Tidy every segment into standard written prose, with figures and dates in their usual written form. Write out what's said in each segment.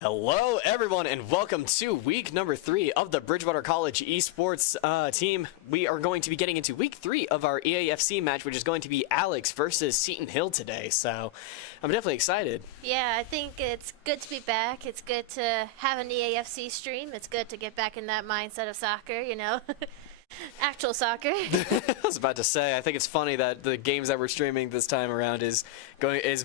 Hello everyone and welcome to week number 3 of the Bridgewater College esports team. We are going to be getting into week 3 of our EAFC match, which is going to be Alex versus Seton Hill today, so I'm definitely excited. Yeah, I think it's good to be back. It's good to have an EAFC stream. It's good to get back in that mindset of soccer, you know. Actual soccer. I was about to say, I think it's funny that the games that we're streaming this time around is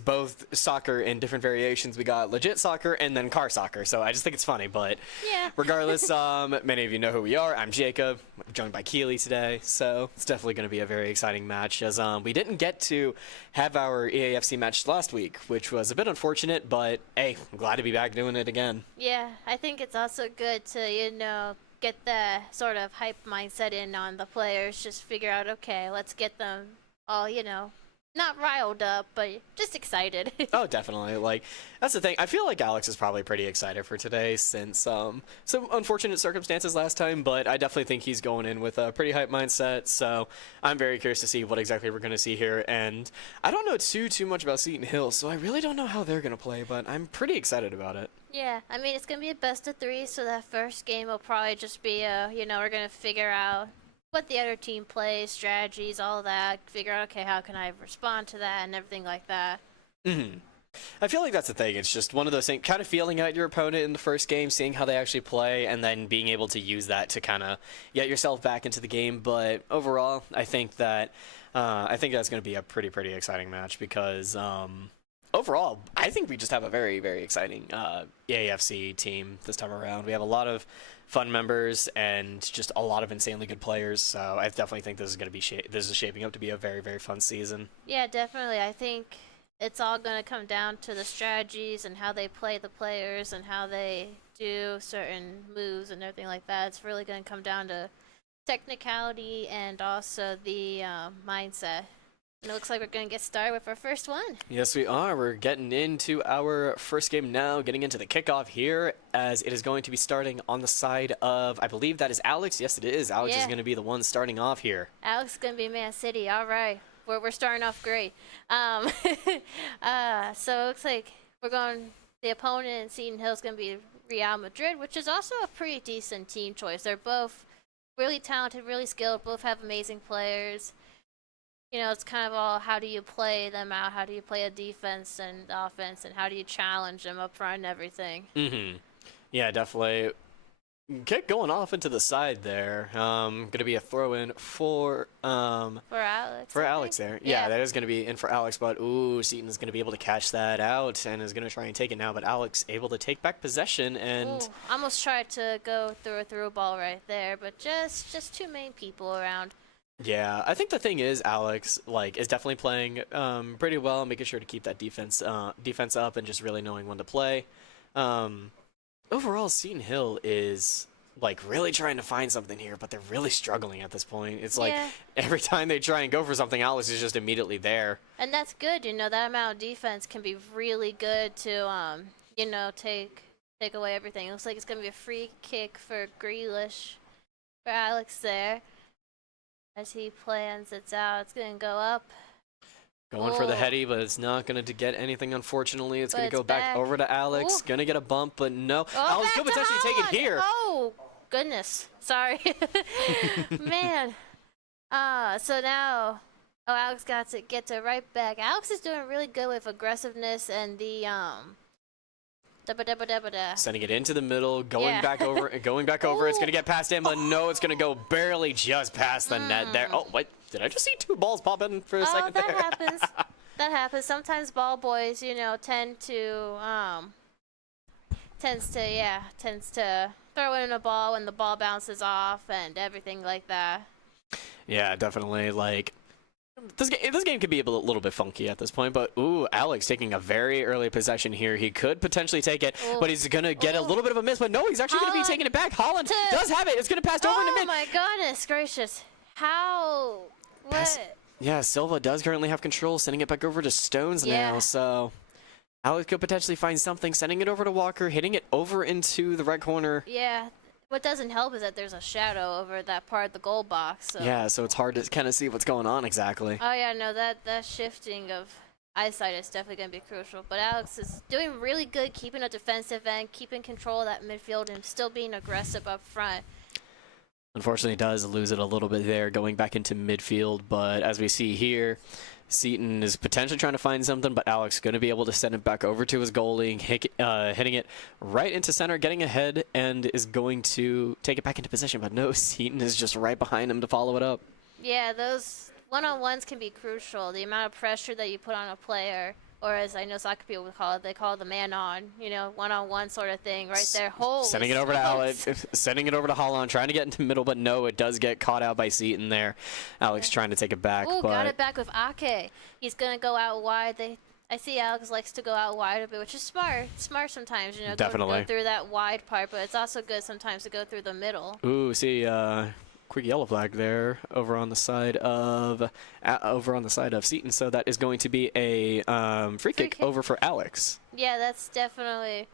both soccer in different variations. We got legit soccer and then car soccer, so I just think it's funny, but yeah. Regardless, many of you know who we are. I'm Jacob, I'm joined by Keely today, so it's definitely going to be a very exciting match, as we didn't get to have our EAFC match last week, which was a bit unfortunate, but hey, I'm glad to be back doing it again. Yeah, I think it's also good to, you know, get the sort of hype mindset in on the players. Just figure out, okay, let's get them all, you know, not riled up, but just excited. Oh, definitely. Like, that's the thing. I feel like Alex is probably pretty excited for today since some unfortunate circumstances last time, but I definitely think he's going in with a pretty hype mindset, so I'm very curious to see what exactly we're going to see here. And I don't know too much about Seton Hill, so I really don't know how they're going to play, but I'm pretty excited about it. Yeah, I mean, it's going to be a best of 3, so that first game will probably just be you know, we're going to figure out what the other team plays, strategies, all that, figure out, okay, how can I respond to that and everything like that. I feel like that's the thing. It's just one of those things, kind of feeling out your opponent in the first game, seeing how they actually play, and then being able to use that to kind of get yourself back into the game. But overall, I think that's going to be a pretty exciting match because overall, I think we just have a very exciting EAFC team this time around. We have a lot of fun members and just a lot of insanely good players. So I definitely think this is going to be shaping up to be a very fun season. Yeah, definitely. I think it's all going to come down to the strategies and how they play the players and how they do certain moves and everything like that. It's really going to come down to technicality and also the mindset. And it looks like we're going to get started with our first one. Yes, we are. We're getting into our first game now, getting into the kickoff here, as it is going to be starting on the side of, I believe that is Alex. Yes, it is. Alex is going to be the one starting off here. Alex is going to be Man City. All right. We're starting off great. So it looks like the opponent in Seton Hill is going to be Real Madrid, which is also a pretty decent team choice. They're both really talented, really skilled, both have amazing players. You know, it's kind of all, how do you play them out? How do you play a defense and offense? And how do you challenge them up front and everything? Yeah, definitely. Kick going off into the side there. Going to be a throw-in for Alex. For Alex there. Yeah, that is going to be in for Alex, but ooh, Seton is going to be able to catch that out and is going to try and take it now, but Alex able to take back possession and... Ooh, almost tried to go through a ball right there, but just too many people around. Yeah, I think the thing is, Alex is definitely playing pretty well, making sure to keep that defense up and just really knowing when to play. Overall, Seton Hill is really trying to find something here, but they're really struggling at this point. It's like every time they try and go for something, Alex is just immediately there. And that's good, you know, that amount of defense can be really good to you know, take away everything. It looks like it's gonna be a free kick for Grealish for Alex there. As he plans it out, it's going to go up. Going for the heady, but it's not going to get anything, unfortunately. It's going to go back over to Alex. Going to get a bump, but no. Alex could potentially take it here. Oh, goodness. Sorry. Man. So now, Alex gets it right back. Alex is doing really good with aggressiveness and the, sending it into the middle, going back over. It's going to get past him, but no, it's going to go barely just past the net there. Oh, what? Did I just see 2 balls pop in for a second there? Happens. That happens. Sometimes ball boys, you know, tends to throw in a ball when the ball bounces off and everything like that. Yeah, definitely. This game could be a little bit funky at this point, but ooh, Alex taking a very early possession here. He could potentially take it, but he's going to get a little bit of a miss, but no, he's actually going to be taking it back. Holland does have it. It's going to pass over in a minute. Oh my goodness gracious. How? What? Yeah, Silva does currently have control, sending it back over to Stones now, so Alex could potentially find something, sending it over to Walker, hitting it over into the right corner. Yeah. What doesn't help is that there's a shadow over that part of the goal box. So. Yeah, so it's hard to kind of see what's going on exactly. Oh yeah, no, that shifting of eyesight is definitely going to be crucial. But Alex is doing really good keeping a defensive end, keeping control of that midfield, and still being aggressive up front. Unfortunately, does lose it a little bit there, going back into midfield. But as we see here, Seton is potentially trying to find something, but Alex going to be able to send it back over to his goalie, hitting it right into center, getting ahead, and is going to take it back into position. But no, Seton is just right behind him to follow it up. Yeah, those one-on-ones can be crucial. The amount of pressure that you put on a player, or as I know soccer people would call it, they call it the man-on, you know, one-on-one sort of thing right there. Holy sending it over to Alex, sending it over to Holland, trying to get into the middle, but no, it does get caught out by Seton there. Alex trying to take it back. Ooh, but got it back with Ake. He's going to go out wide. I see Alex likes to go out wide a bit, which is smart. Smart sometimes, you know, go through that wide part, but it's also good sometimes to go through the middle. Ooh, see, quick yellow flag there over on the side of Seton, so that is going to be a free kick over for Alex. Yeah, that's definitely.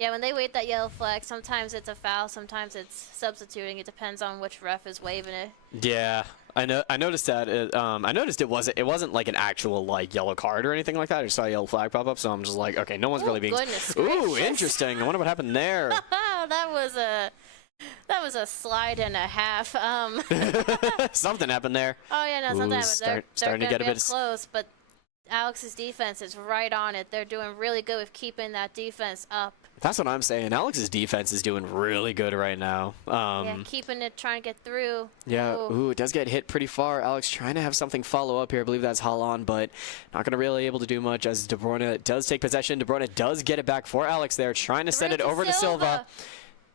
Yeah, when they wave that yellow flag, sometimes it's a foul, sometimes it's substituting. It depends on which ref is waving it. Yeah, I noticed that. I noticed it wasn't like an actual like yellow card or anything like that. I just saw a yellow flag pop up, so I'm just like, okay, no one's really being. Ooh, interesting. I wonder what happened there. That was a slide and a half. Something happened there. Oh yeah, no, something happened. They're starting to get a bit close, but Alex's defense is right on it. They're doing really good with keeping that defense up. That's what I'm saying. Alex's defense is doing really good right now. Yeah, keeping it, trying to get through. Yeah, ooh, it does get hit pretty far. Alex trying to have something follow up here. I believe that's Holland, but not going to really able to do much as De Bruyne does take possession. De Bruyne does get it back for Alex there, trying to send it over to Silva.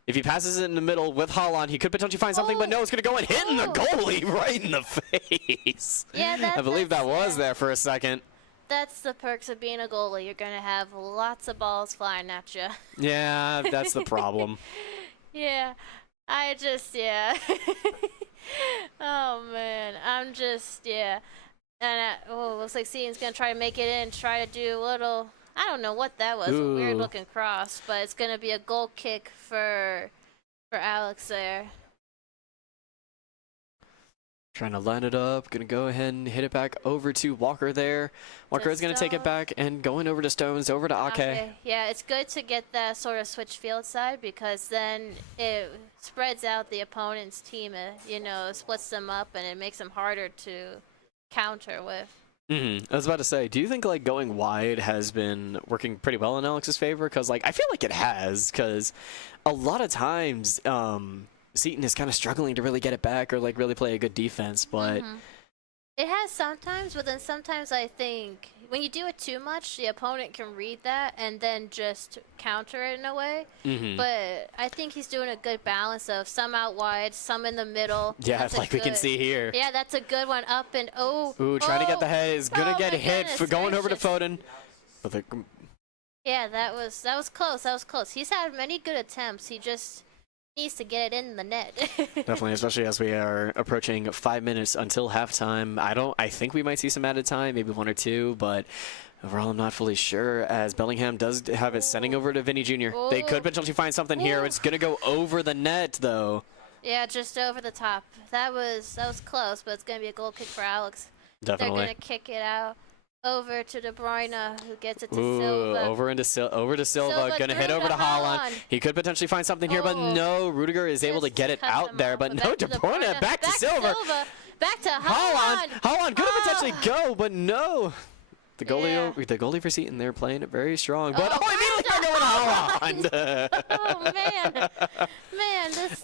If he passes it in the middle with Holland, he could potentially find something, but no, it's going to go and hit in the goalie right in the face. Yeah, I believe that was there for a second. That's the perks of being a goalie. You're going to have lots of balls flying at you. Yeah, that's the problem. Yeah, yeah. Oh, man. And looks like Seton's going to try to make it in, try to do a little... I don't know what that was, a weird looking cross, but it's going to be a goal kick for Alex there. Trying to line it up, going to go ahead and hit it back over to Walker there. Walker is going to take it back and going over to Stones, over to Ake. Yeah, it's good to get that sort of switch field side because then it spreads out the opponent's team, you know, splits them up and it makes them harder to counter with. I was about to say, do you think like going wide has been working pretty well in Alex's favor? Because like I feel like it has, because a lot of times Seton is kind of struggling to really get it back or like really play a good defense, but it has sometimes, but then sometimes I think when you do it too much, the opponent can read that and then just counter it in a way. But I think he's doing a good balance of some out wide, some in the middle. Yeah, like we can see here. Yeah, that's a good one. Up and trying to get the head is gonna get hit for going over to Foden. But yeah, that was close. That was close. He's had many good attempts. He just needs to get it in the net. Definitely, especially as we are approaching 5 minutes until halftime. I think we might see some added time, maybe 1 or 2, but overall I'm not fully sure as Bellingham does have it sending over to Vinny Jr. They could potentially find something here. It's going to go over the net though. Yeah, just over the top. That was close, but it's going to be a goal kick for Alex. Definitely. They're going to kick it out. Over to De Bruyne, who gets it to Silva. Over to Silva. Gonna hit over to Holland. He could potentially find something here, but no. Rudiger is able to get it out there, but no. De Bruyne back to Silva. Back to Holland. Holland could potentially go, but no. The goalie for Seton, they're playing it very strong, but immediately they're going Holland. Oh man,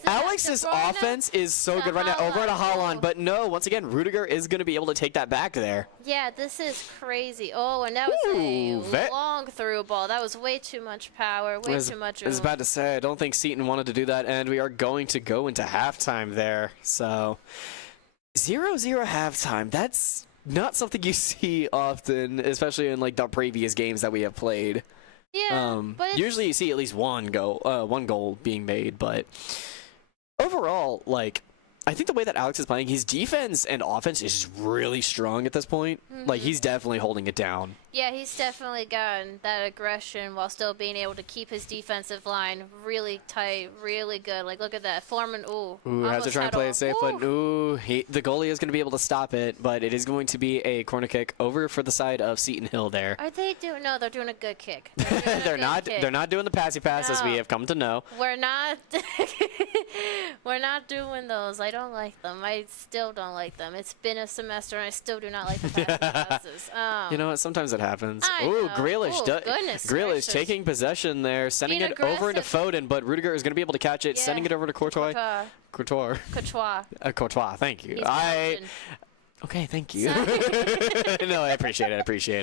Alex's offense is so good right now. Over to Holland, but no. Once again, Rudiger is going to be able to take that back there. Yeah, this is crazy. Oh, and that was a long through ball. That was way too much power, way too much. I was about to say, I don't think Seton wanted to do that, and we are going to go into halftime there. So 0-0 halftime. That's not something you see often, especially in like the previous games that we have played. Yeah, but usually you see at least one goal being made, but overall, like, I think the way that Alex is playing, his defense and offense is really strong at this point. Like, he's definitely holding it down. Yeah, he's definitely gotten that aggression while still being able to keep his defensive line really tight, really good. Like, look at that. Foreman, Ooh, has to try and play it safe, but the goalie is going to be able to stop it, but it is going to be a corner kick over for the side of Seton Hill there. Are they doing? No, they're doing a good kick. They're not doing the passy pass as we have come to know. We're not we're not doing those. I don't like them. I still don't like them. It's been a semester and I still do not like the passy passes. You know what? Sometimes it happens. I Ooh, know. Grealish. Ooh, goodness Grealish gracious. taking possession there, sending Being it over into aggressive. Foden, but Rudiger is going to be able to catch it, Yeah. sending it over to Courtois. Courtois. Courtois, thank you. He's Belgian. Okay, thank you. Sorry. No, I appreciate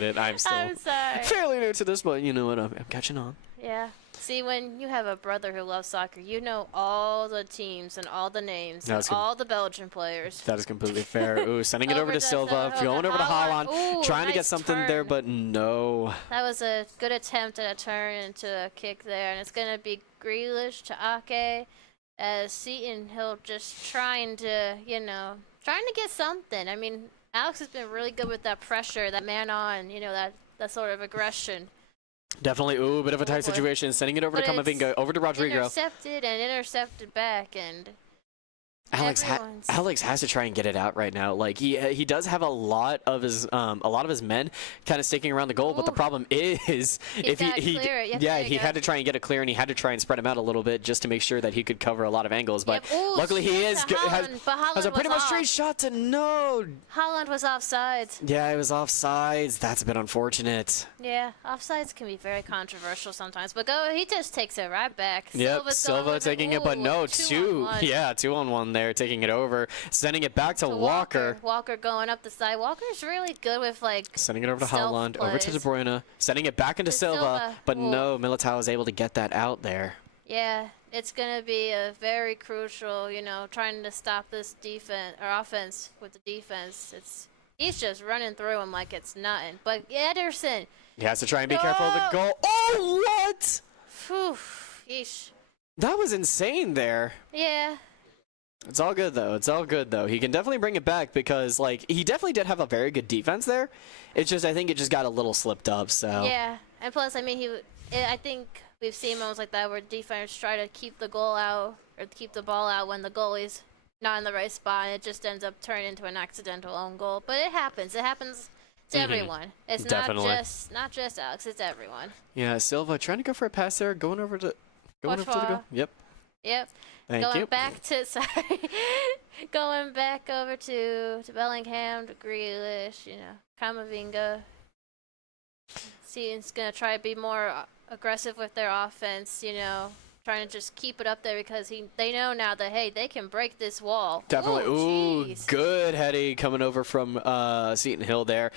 it. I'm still I'm sorry. fairly new to this, but you know what? I'm catching on. Yeah. See, when you have a brother who loves soccer, you know all the teams and all the names and That's com- all the Belgian players. That is completely fair. Ooh, sending it over to Silva, over going over to Haaland, Ooh, trying to get nice something turn. there, but no. That was a good attempt at a turn into a kick there, and it's going to be Grealish to Ake as Seton Hill just trying to, trying to get something. I mean, Alex has been really good with that pressure, that man on, that sort of aggression. Definitely, ooh, bit of a tight situation. Sending it over to But it's Kamavinga, over to Rodrigo. Intercepted back, and Alex has to try and get it out right now. Like he does have a lot of his men kind of sticking around the goal, but the problem is if he had to try and get it clear, and he had to try and spread him out a little bit just to make sure that he could cover a lot of angles. But luckily he has a pretty much straight shot to no. Haaland was offsides. Yeah, it was offsides. That's a bit unfortunate. Yeah, offsides can be very controversial sometimes, but he just takes it right back. Yep, Silva taking it, but no, 2-on-1 there, taking it over, sending it back to Walker. Walker going up the side. Walker's really good with sending it over to Haaland, over to De Bruyne, sending it back into Silva, but no, Militao is able to get that out there. Yeah, it's gonna be a very crucial, trying to stop this offense with the defense. He's just running through him like it's nothing. But Ederson. He has to try and be careful of the goal. Oh, what? Phew, yeesh. That was insane there. Yeah. It's all good, though. He can definitely bring it back because, he definitely did have a very good defense there. It's just, I think it just got a little slipped up, so. Yeah, and plus, I think we've seen moments like that where defenders try to keep the goal out or keep the ball out when the goalie's not in the right spot, and it just ends up turning into an accidental own goal. But it happens. It happens to everyone. It's not just Alex. It's everyone. Yeah, Silva trying to go for a pass there, going over to the goal. Yep. Thank you. Going back over to Bellingham, to Grealish, Kamavinga. Seton's gonna try to be more aggressive with their offense, trying to just keep it up there because they know now that, hey, they can break this wall. Definitely. Ooh, geez. good heading coming over from Seton Hill there.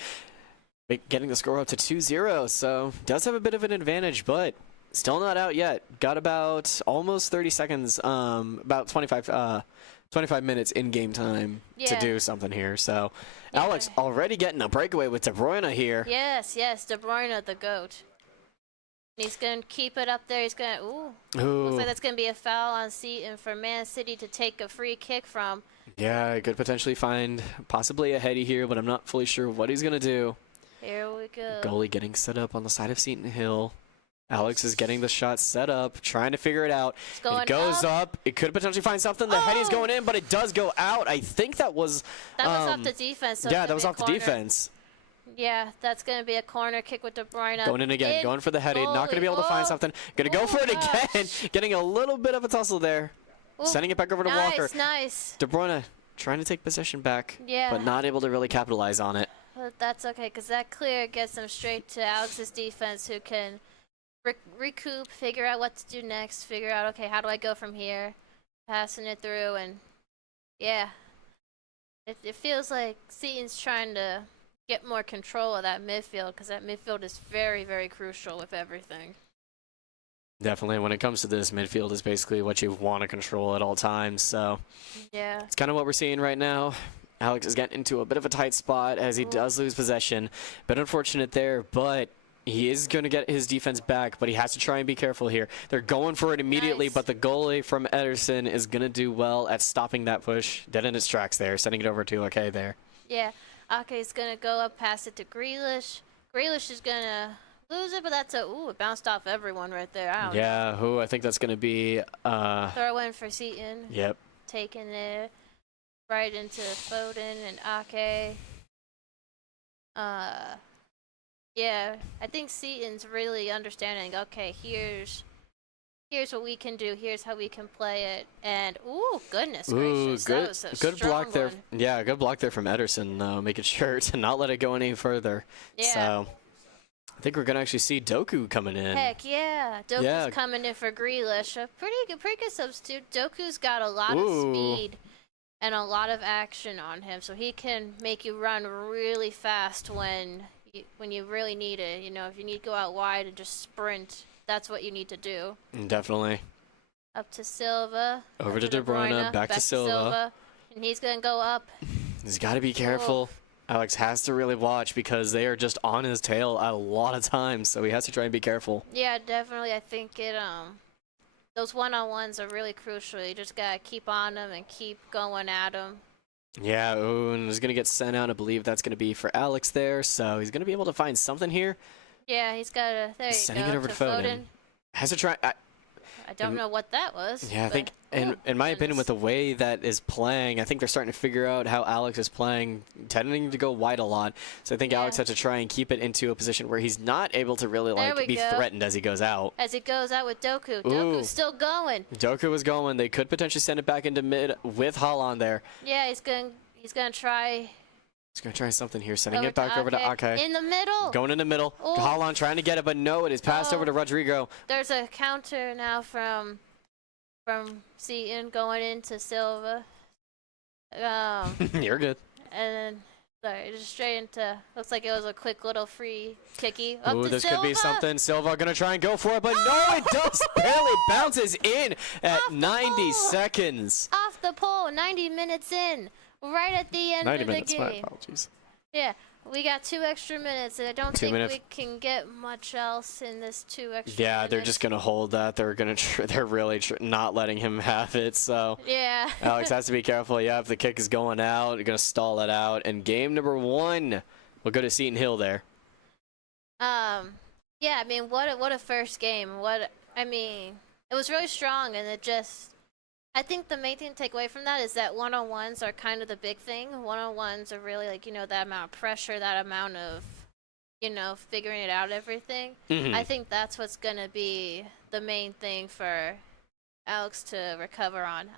Getting the score up to 2-0, so does have a bit of an advantage, but still not out yet. Got about almost 30 seconds, about 25 minutes in game time to do something here. So Alex already getting a breakaway with De Bruyne here. Yes, De Bruyne, the GOAT. He's going to keep it up there. He's going to, looks like that's going to be a foul on Seton for Man City to take a free kick from. Yeah, I could potentially find possibly a heady here, but I'm not fully sure what he's going to do. Here we go. Goalie getting set up on the side of Seton Hill. Alex is getting the shot set up, trying to figure it out. It goes up. It could potentially find something. The heady's going in, but it does go out. I think that was... off the defense. So yeah, that was off the defense. Yeah, that's going to be a corner kick with De Bruyne. Going in again, going for the heady. Not going to be able to find something. Going to go for it again. Getting a little bit of a tussle there. Sending it back over to Walker. Nice. De Bruyne trying to take possession back, but not able to really capitalize on it. But that's okay, because that clear gets them straight to Alex's defense, who can recoup, figure out what to do next, figure out, okay, how do I go from here? Passing it through, and yeah. It feels like Seton's trying to get more control of that midfield, because that midfield is very, very crucial with everything. Definitely, when it comes to this, midfield is basically what you want to control at all times, so yeah, it's kind of what we're seeing right now. Alex is getting into a bit of a tight spot as he does lose possession. Bit unfortunate there, but He is going to get his defense back, but he has to try and be careful here. They're going for it immediately, Nice. but the goalie from Ederson is going to do well at stopping that push. Dead in its tracks there, sending it over to Okay there. Yeah, Ake's going to go up, pass it to Grealish. Grealish is going to lose it, but that's a, ooh, it bounced off everyone right there. I don't know. Yeah, who I think that's going to be. Throw in for Seton. Yep. Taking it right into Foden and Ake. Yeah, I think Seton's really understanding, okay, here's what we can do, here's how we can play it, and ooh, goodness gracious, that was a good strong block there. one. Yeah, good block there from Ederson, making sure to not let it go any further. Yeah. So I think we're gonna actually see Doku coming in. Heck yeah, Doku's coming in for Grealish, a pretty good substitute. Doku's got a lot of speed and a lot of action on him, so he can make you run really fast when you really need it. You know, if you need to go out wide and just sprint, that's what you need to do. Definitely. Up to Silva. Over to De Bruyne, back to Silva. And he's going to go up. He's got to be careful. Alex has to really watch because they are just on his tail a lot of times, so he has to try and be careful. Yeah, definitely. I think those one-on-ones are really crucial. You just got to keep on them and keep going at them. Yeah, ooh, and he's going to get sent out. I believe that's going to be for Alex there, so he's going to be able to find something here. Yeah, he's got to, there Sending you go, it over to Foden. Has to try. I don't know what that was. Yeah, I think, in my opinion, with the way that is playing, I think they're starting to figure out how Alex is playing, tending to go wide a lot. So I think Alex had to try and keep it into a position where he's not able to really be threatened as he goes out. As he goes out with Doku. Doku's still going. Doku was going. They could potentially send it back into mid with Haaland there. Yeah, he's gonna try. He's going to try something here, sending it back over to Ake. In the middle. Going in the middle. Ooh. Haaland trying to get it, but no, it is passed over to Rodrigo. There's a counter now from Seton going into Silva. You're good. And then, sorry, just straight into, looks like it was a quick little free kicky. Ooh, this could be something. Silva going to try and go for it, but no, it does barely bounces in at 90 seconds. Off the pole, 90 minutes in. Right at the end of the game. My apologies. Yeah, we got 2 extra minutes, and I don't think we can get much else in this 2 extra minutes. Yeah, they're just gonna hold that. They're gonna. They're really not letting him have it. So yeah, Alex has to be careful. Yeah, if the kick is going out, you're gonna stall it out. And game number 1, we'll go to Seton Hill there. Yeah, I mean, what a first game. I mean, it was really strong, and it just. I think the main thing to take away from that is that one-on-ones are kind of the big thing. One-on-ones are really like, that amount of pressure, that amount of, figuring it out, everything. I think that's what's going to be the main thing for Alex to recover on.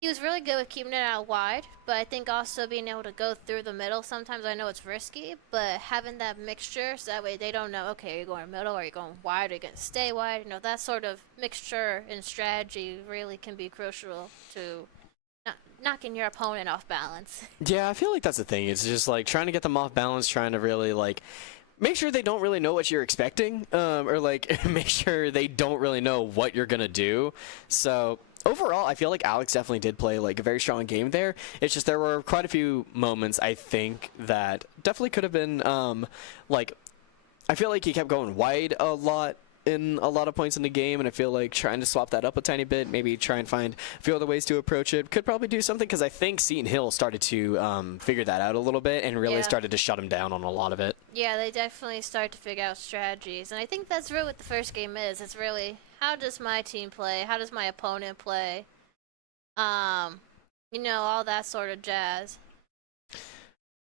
He was really good with keeping it out wide, but I think also being able to go through the middle. Sometimes I know it's risky, but having that mixture so that way they don't know, okay, are you going middle, are you going wide, are you going to stay wide? That sort of mixture and strategy really can be crucial to knocking your opponent off balance. Yeah, I feel like that's the thing. It's just like trying to get them off balance, trying to really make sure they don't really know what you're expecting, or make sure they don't really know what you're going to do. So overall, I feel like Alex definitely did play a very strong game there. It's just there were quite a few moments, I think, that definitely could have been, I feel like he kept going wide a lot in a lot of points in the game, and I feel like trying to swap that up a tiny bit, maybe try and find a few other ways to approach it, could probably do something, because I think Seton Hill started to figure that out a little bit and really started to shut him down on a lot of it. Yeah, they definitely start to figure out strategies, and I think that's really what the first game is. It's really, how does my team play? How does my opponent play? All that sort of jazz.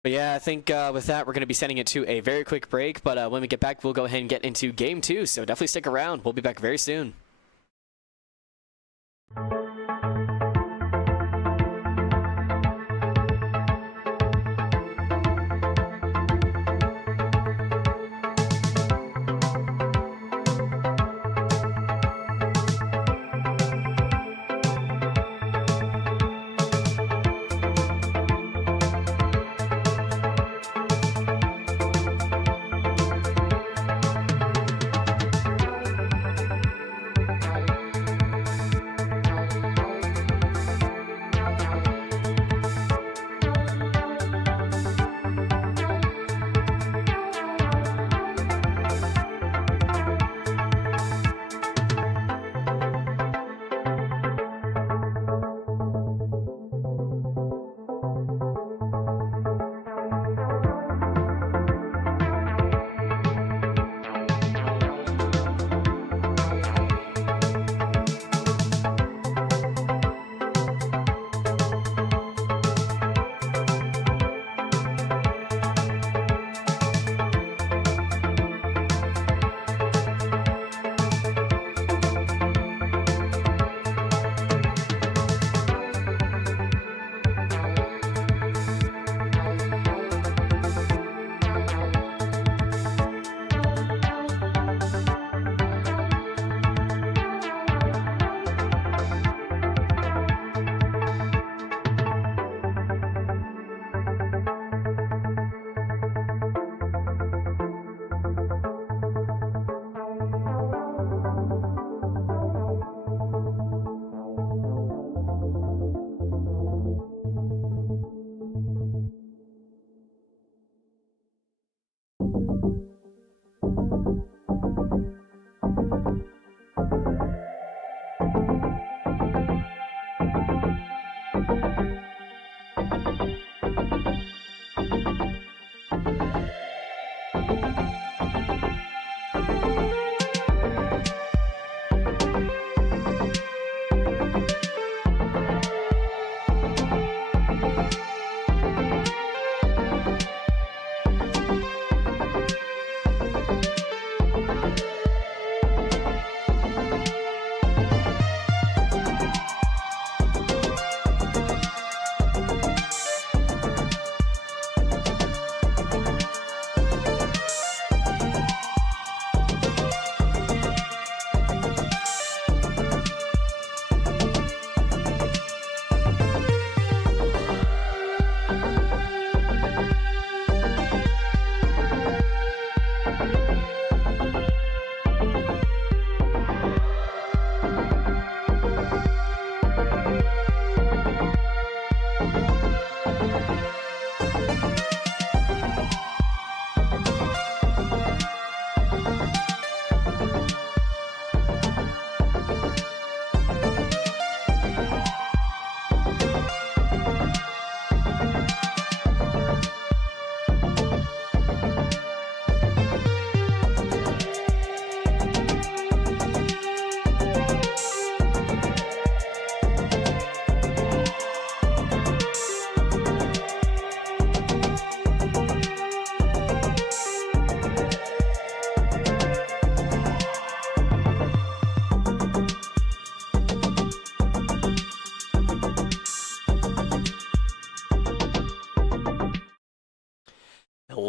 But yeah, I think with that, we're going to be sending it to a very quick break. But when we get back, we'll go ahead and get into game 2. So definitely stick around. We'll be back very soon.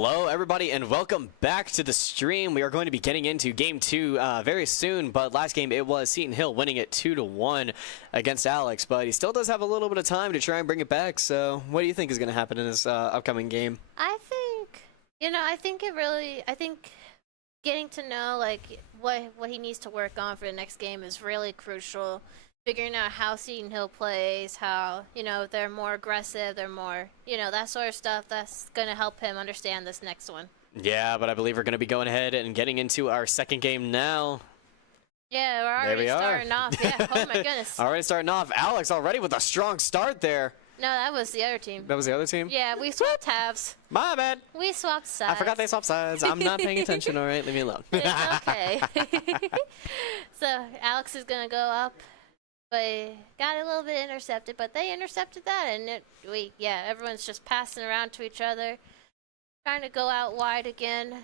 Hello, everybody, and welcome back to the stream. We are going to be getting into Game 2 very soon, but last game it was Seton Hill winning it 2-1 against Alex, but he still does have a little bit of time to try and bring it back. So what do you think is going to happen in this upcoming game? I think, I think getting to know, like, what he needs to work on for the next game is really crucial. Figuring out how Seton Hill plays, how, they're more aggressive, they're more, that sort of stuff, that's going to help him understand this next one. Yeah, but I believe we're going to be going ahead and getting into our second game now. Yeah, we're already starting off. Yeah, oh my goodness. Already starting off. Alex already with a strong start there. No, that was the other team. That was the other team? Yeah, we swapped halves. My bad. We swapped sides. I forgot they swapped sides. I'm not paying attention, all right? Leave me alone. It's okay. So, Alex is going to go up. But got a little bit intercepted, but they intercepted that, and everyone's just passing around to each other, trying to go out wide again.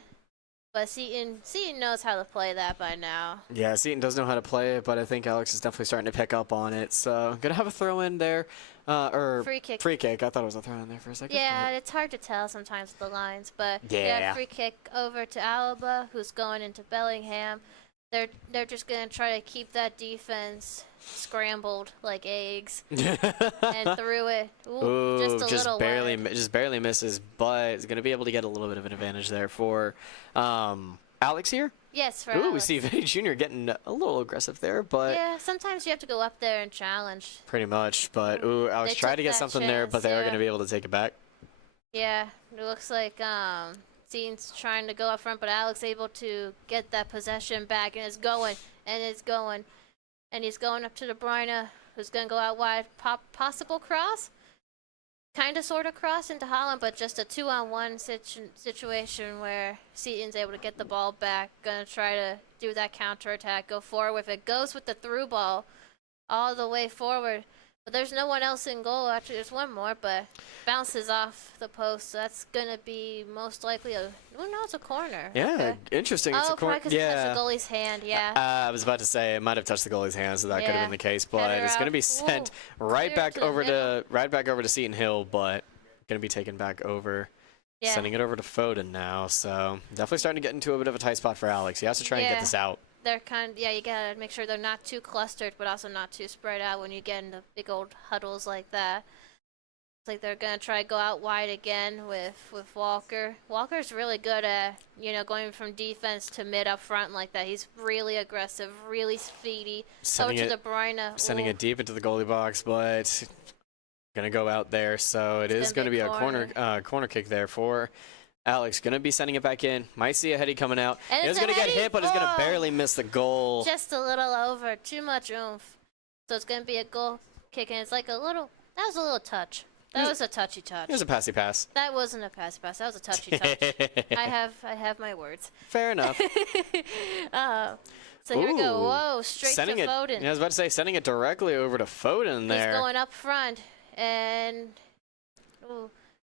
But Seton knows how to play that by now. Yeah, Seton does know how to play it, but I think Alex is definitely starting to pick up on it. So gonna have a throw in there, or free kick. Free kick. I thought it was a throw in there for a second. Yeah, it's hard to tell sometimes with the lines, but yeah, free kick over to Alaba, who's going into Bellingham. They're just gonna try to keep that defense scrambled like eggs and threw it. Ooh, just barely misses, but is gonna be able to get a little bit of an advantage there for Alex here. Yes, for Alex. Alex. We see Vinny Jr. getting a little aggressive there, but yeah, sometimes you have to go up there and challenge. Pretty much, but Alex tried to get something there, but they are gonna be able to take it back. Yeah, it looks like Seton's trying to go up front, but Alex able to get that possession back, and it's going, and he's going up to De Bruyne, who's going to go out wide, possible cross, kind of sort of cross into Holland, but just a 2-on-1 situation where Seton's able to get the ball back, going to try to do that counter attack, go forward with it, goes with the through ball all the way forward. But there's no one else in goal. Actually, there's one more, but bounces off the post. So that's going to be most likely it's a corner. Yeah, okay. Interesting. It's a corner. Yeah. It touched the goalie's hand, yeah. I was about to say it might have touched the goalie's hand, so that could have been the case. But it's going to be sent right back over to Seton Hill, but going to be taken back over. Yeah. Sending it over to Foden now. So definitely starting to get into a bit of a tight spot for Alex. He has to try and get this out. They're you gotta make sure they're not too clustered, but also not too spread out when you get into big old huddles like that. It's like they're gonna try to go out wide again with Walker. Walker's really good at, going from defense to mid up front like that. He's really aggressive, really speedy. Over to De Bruyne. Sending it deep into the goalie box, but gonna go out there. So it is gonna be a corner kick there for Alex. Gonna be sending it back in. Might see a heady coming out. He's gonna get hit, but he's gonna barely miss the goal. Just a little over. Too much oomph. So it's gonna be a goal kick, and it's like that was a little touch. That was a touchy touch. It was a passy pass. That wasn't a passy pass. That was a touchy touch. I have my words. Fair enough. So here we go. Whoa, straight to Foden. I was about to say, sending it directly over to Foden there. He's going up front, and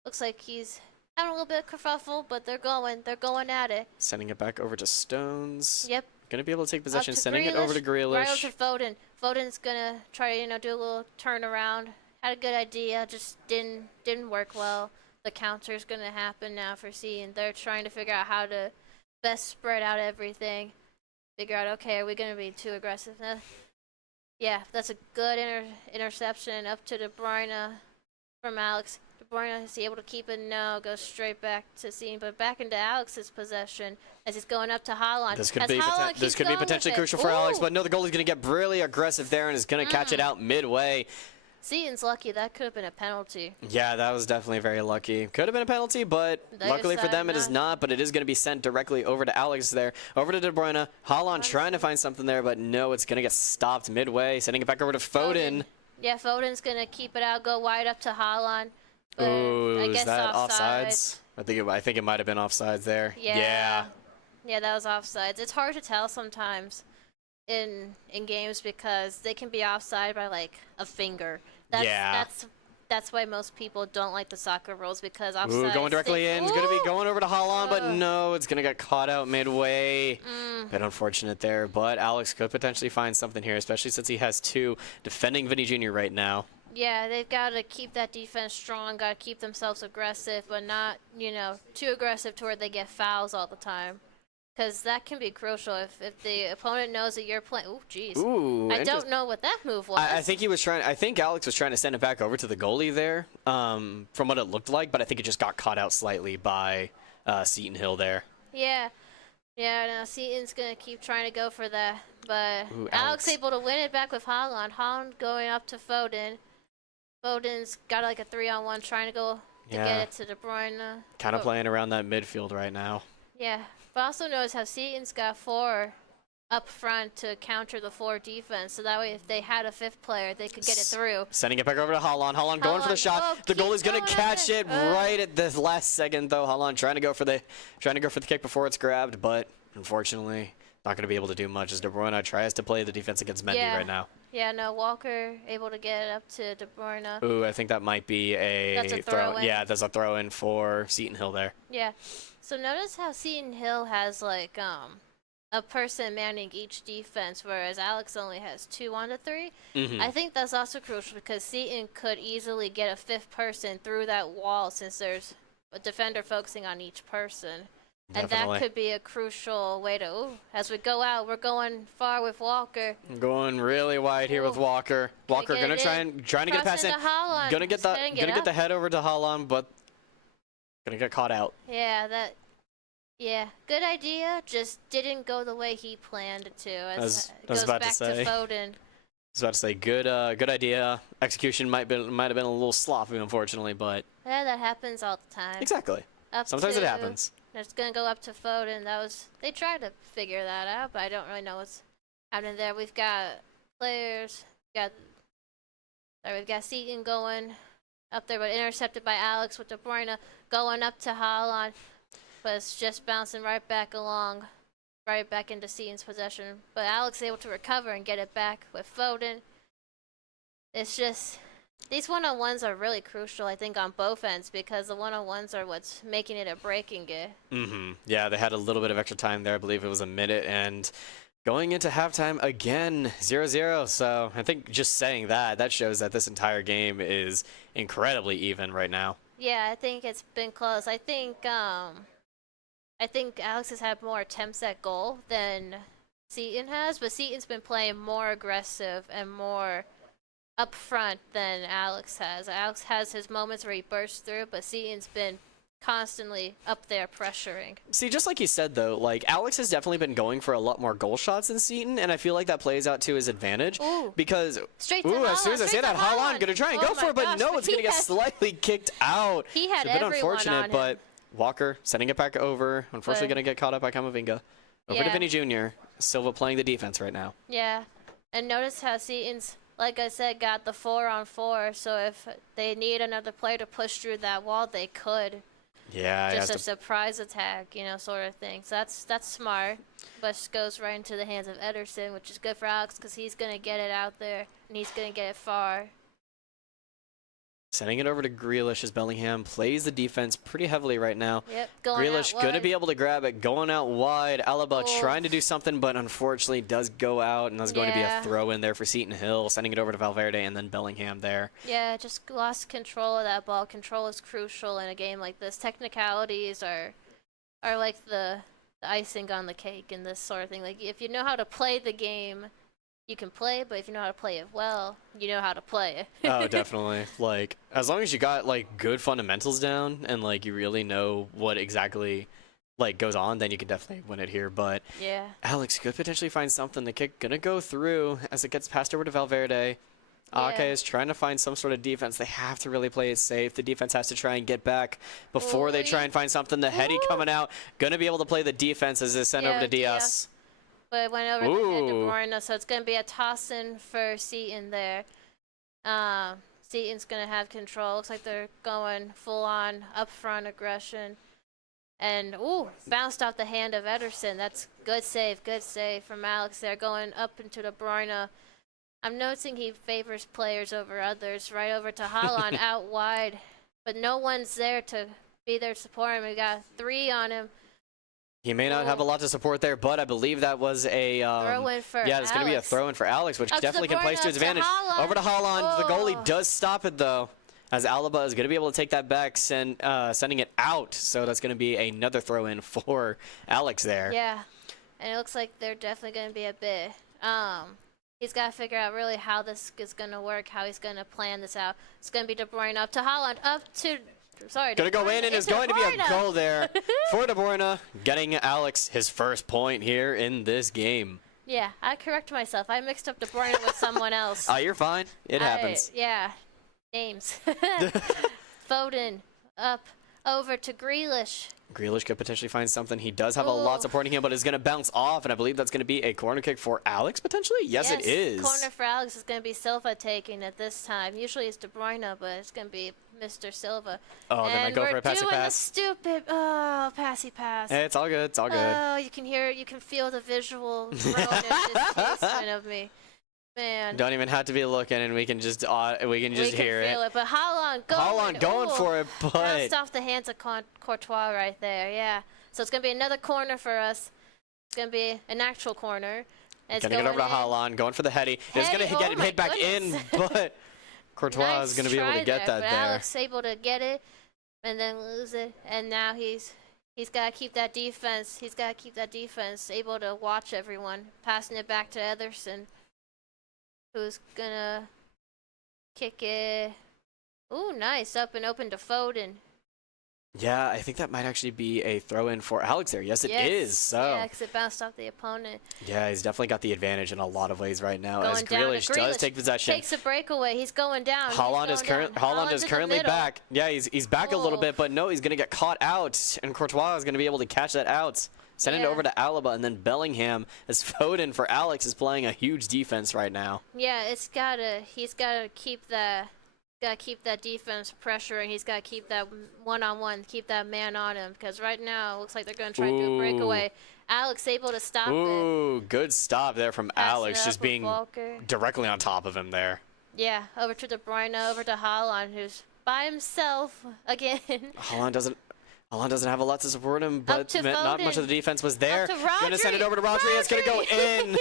looks like he's having a little bit of kerfuffle, but they're going at it. Sending it back over to Stones. Yep. Gonna be able to take possession. Sending it over to Grealish. Right over to Foden. Foden's gonna try to, do a little turnaround. Had a good idea, just didn't work well. The counter's gonna happen now for Seton. They're trying to figure out how to best spread out everything. Figure out, okay, are we gonna be too aggressive? Yeah, that's a good interception up to De Bruyne from Alex. De Bruyne is able to keep it. No, goes straight back to Seton, but back into Alex's possession as he's going up to Holland. This could be potentially crucial for Alex, but no, the goalie's going to get really aggressive there and is going to catch it out midway. Seton's lucky. That could have been a penalty. Yeah, that was definitely very lucky. Could have been a penalty, but luckily for them it is not, but it is going to be sent directly over to Alex there. Over to De Bruyne. Holland trying to find something there, but no, it's going to get stopped midway. Sending it back over to Foden. Yeah, Foden's going to keep it out, go wide up to Holland. Ooh, is that offsides? I think it might have been offsides there. Yeah, that was offsides. It's hard to tell sometimes in games because they can be offside by like a finger. That's why most people don't like the soccer rules, because offside. Going directly in. It's going to be going over to Holland, but no, it's going to get caught out midway. Bit unfortunate there, but Alex could potentially find something here, especially since he has two defending Vinny Jr. right now. Yeah, they've got to keep that defense strong, got to keep themselves aggressive, but not, too aggressive to where they get fouls all the time. Because that can be crucial if the opponent knows that you're playing. Ooh, jeez. Ooh, I don't know what that move was. I think he was trying. I think Alex was trying to send it back over to the goalie there, from what it looked like. But I think it just got caught out slightly by Seton Hill there. Yeah. Yeah, now Seton's going to keep trying to go for that. But Ooh, Alex able to win it back with Holland. Holland going up to Foden. Foden's got like a 3-on-1 trying to go to get it to De Bruyne. Kind of playing around that midfield right now. Yeah, but also notice how Seton's got 4 up front to counter the 4 defense. So that way if they had a 5th player, they could get it through. Sending it back over to Holland. Holland going for the shot. Oh, the goalie's going to catch it Oh. right at the last second, though. Holland trying to go for the kick before it's grabbed, but unfortunately not going to be able to do much as De Bruyne tries to play the defense against Mendy right now. Yeah, no, Walker able to get it up to De Bruyne. Ooh, I think that might be That's a throw-in. Yeah, there's a throw in for Seton Hill there. Yeah. So notice how Seton Hill has like a person manning each defense, whereas Alex only has 2 on the 3. I think that's also crucial because Seton could easily get a 5th person through that wall since there's a defender focusing on each person. Definitely. And that could be a crucial way to, as we go out, we're going far with Walker. Going really wide here with Walker. Walker gonna trying to get a pass in. Gonna get the head over to Holland, but gonna get caught out. Yeah, good idea. Just didn't go the way he planned it to. I was goes about back to say. Foden. I was about to say good idea. Execution might have been a little sloppy, unfortunately, but Yeah, that happens all the time. exactly. Sometimes it happens. It's gonna go up to Foden. They tried to figure that out, but I don't really know what's happening there. We've got players. We've got Seton going up there, but intercepted by Alex with De Bruyne going up to Haaland, but it's just bouncing right back along, right back into Seton's possession. But Alex is able to recover and get it back with Foden. It's just. These one-on-ones are really crucial, I think, on both ends because the one-on-ones are what's making it a breaking game. Yeah, they had a little bit of extra time there. I believe it was a minute, and going into halftime again, 0-0. So I think just saying that shows that this entire game is incredibly even right now. Yeah, I think it's been close. I think Alex has had more attempts at goal than Seton has, but Seton's been playing more aggressive and more up front than Alex has. Alex has his moments where he bursts through, but Seton's been constantly up there pressuring. See, just like you said, though, like Alex has definitely been going for a lot more goal shots than Seton, and I feel like that plays out to his advantage. Ooh. Because Straight to Haaland, as soon as I say that, Haaland gonna try and go for it, but no, it's gonna get slightly kicked out. He had it's a bit everyone unfortunate, on him. but Walker sending it back over. Unfortunately, gonna get caught up by Kamavinga. Over to Vinny Jr. Silva playing the defense right now. Yeah, and notice how Seton's, like I said, got the 4-on-4, so if they need another player to push through that wall, they could. Yeah, just a surprise attack, sort of thing. So that's smart, but just goes right into the hands of Ederson, which is good for Alex because he's gonna get it out there and he's gonna get it far. Sending it over to Grealish as Bellingham plays the defense pretty heavily right now. Yep, going Grealish out going to wide. be able to grab it, going out wide. Alaba trying to do something, but unfortunately does go out, and that's going to be a throw in there for Seton Hill. Sending it over to Valverde and then Bellingham there. Yeah, just lost control of that ball. Control is crucial in a game like this. Technicalities are like the icing on the cake in this sort of thing. Like, if you know how to play the game, you can play, but if you know how to play it well, you know how to play it. Oh, definitely. Like, as long as you got, like, good fundamentals down and, like, you really know what exactly, like, goes on, then you can definitely win it here. But yeah, Alex could potentially find something. The kick gonna go through as it gets passed over to Valverde. Ake is trying to find some sort of defense. They have to really play it safe. The defense has to try and get back before they try and find something. The heady coming out. Gonna be able to play the defense as it's sent over to Diaz. But it went over the head to De Bruyne, so it's going to be a toss-in for Seton there. Seton's going to have control. Looks like they're going full-on up-front aggression. And, bounced off the hand of Ederson. That's good save from Alex there, going up into De Bruyne. I'm noticing he favors players over others. Right over to Haaland, out wide. But no one's there to be there to support him. We got 3 on him. He may not have a lot to support there, but I believe that was a throw-in for yeah, it's going to be a throw-in for Alex, which definitely can play to his advantage. Over to Holland. The goalie does stop it, though, as Alaba is going to be able to take that back, sending it out. So that's going to be another throw-in for Alex there. Yeah, and it looks like they're definitely going to be a bit. He's got to figure out really how this is going to work, how he's going to plan this out. It's going to be De Bruyne up to Holland, up to... Sorry, going to go in, and it's going to be a goal there for De Bruyne, getting Alex his first point here in this game. Yeah, I correct myself. I mixed up De Bruyne with someone else. You're fine. It happens. Yeah, names. Foden up over to Grealish. Grealish could potentially find something. He does have a lot supporting him, but it's going to bounce off, and I believe that's going to be a corner kick for Alex, potentially? Yes, it is. Corner for Alex is going to be Silva taking it this time. Usually it's De Bruyne, but it's going to be Mr. Silva. Oh, then I go for a passy pass. We're doing the stupid, passy pass. Hey, it's all good. It's all good. Oh, you can hear it. You can feel the visual distaste of me. Man. Don't even have to be looking, and we can just hear it. Feel it. But Haaland going for it, but bounced off the hands of Courtois right there. Yeah. So it's gonna be another corner for us. It's gonna be an actual corner. And gonna get over to Haaland, going for the heady. It's gonna get him hit back in, but Courtois is gonna be able to get that there. Alex able to get it and then lose it, and now he's got to keep that defense. He's got to keep that defense able to watch everyone, passing it back to Ederson, who's gonna kick it. Ooh, nice. Up and open to Foden. Yeah, I think that might actually be a throw-in for Alex there. Yes, it is. So. Yeah, because it bounced off the opponent. Yeah, he's definitely got the advantage in a lot of ways right now, Going as Grealish does take possession. Takes a breakaway. He's going down. Haaland is currently back. Yeah, he's back a little bit, but no, he's going to get caught out, and Courtois is going to be able to catch that out. Sending it over to Alaba, and then Bellingham, as Foden for Alex is playing a huge defense right now. Yeah, he's gotta keep that defense pressuring. He's gotta keep that one-on-one, keep that man on him, because right now it looks like they're gonna try to do a breakaway. Alex able to stop it. Ooh, good stop there from Alex, just being directly on top of him there. Yeah, over to De Bruyne, over to Haaland, who's by himself again. Haaland doesn't have a lot to support him, but not much of the defense was there. Gonna send it over to Rodri. It's gonna go in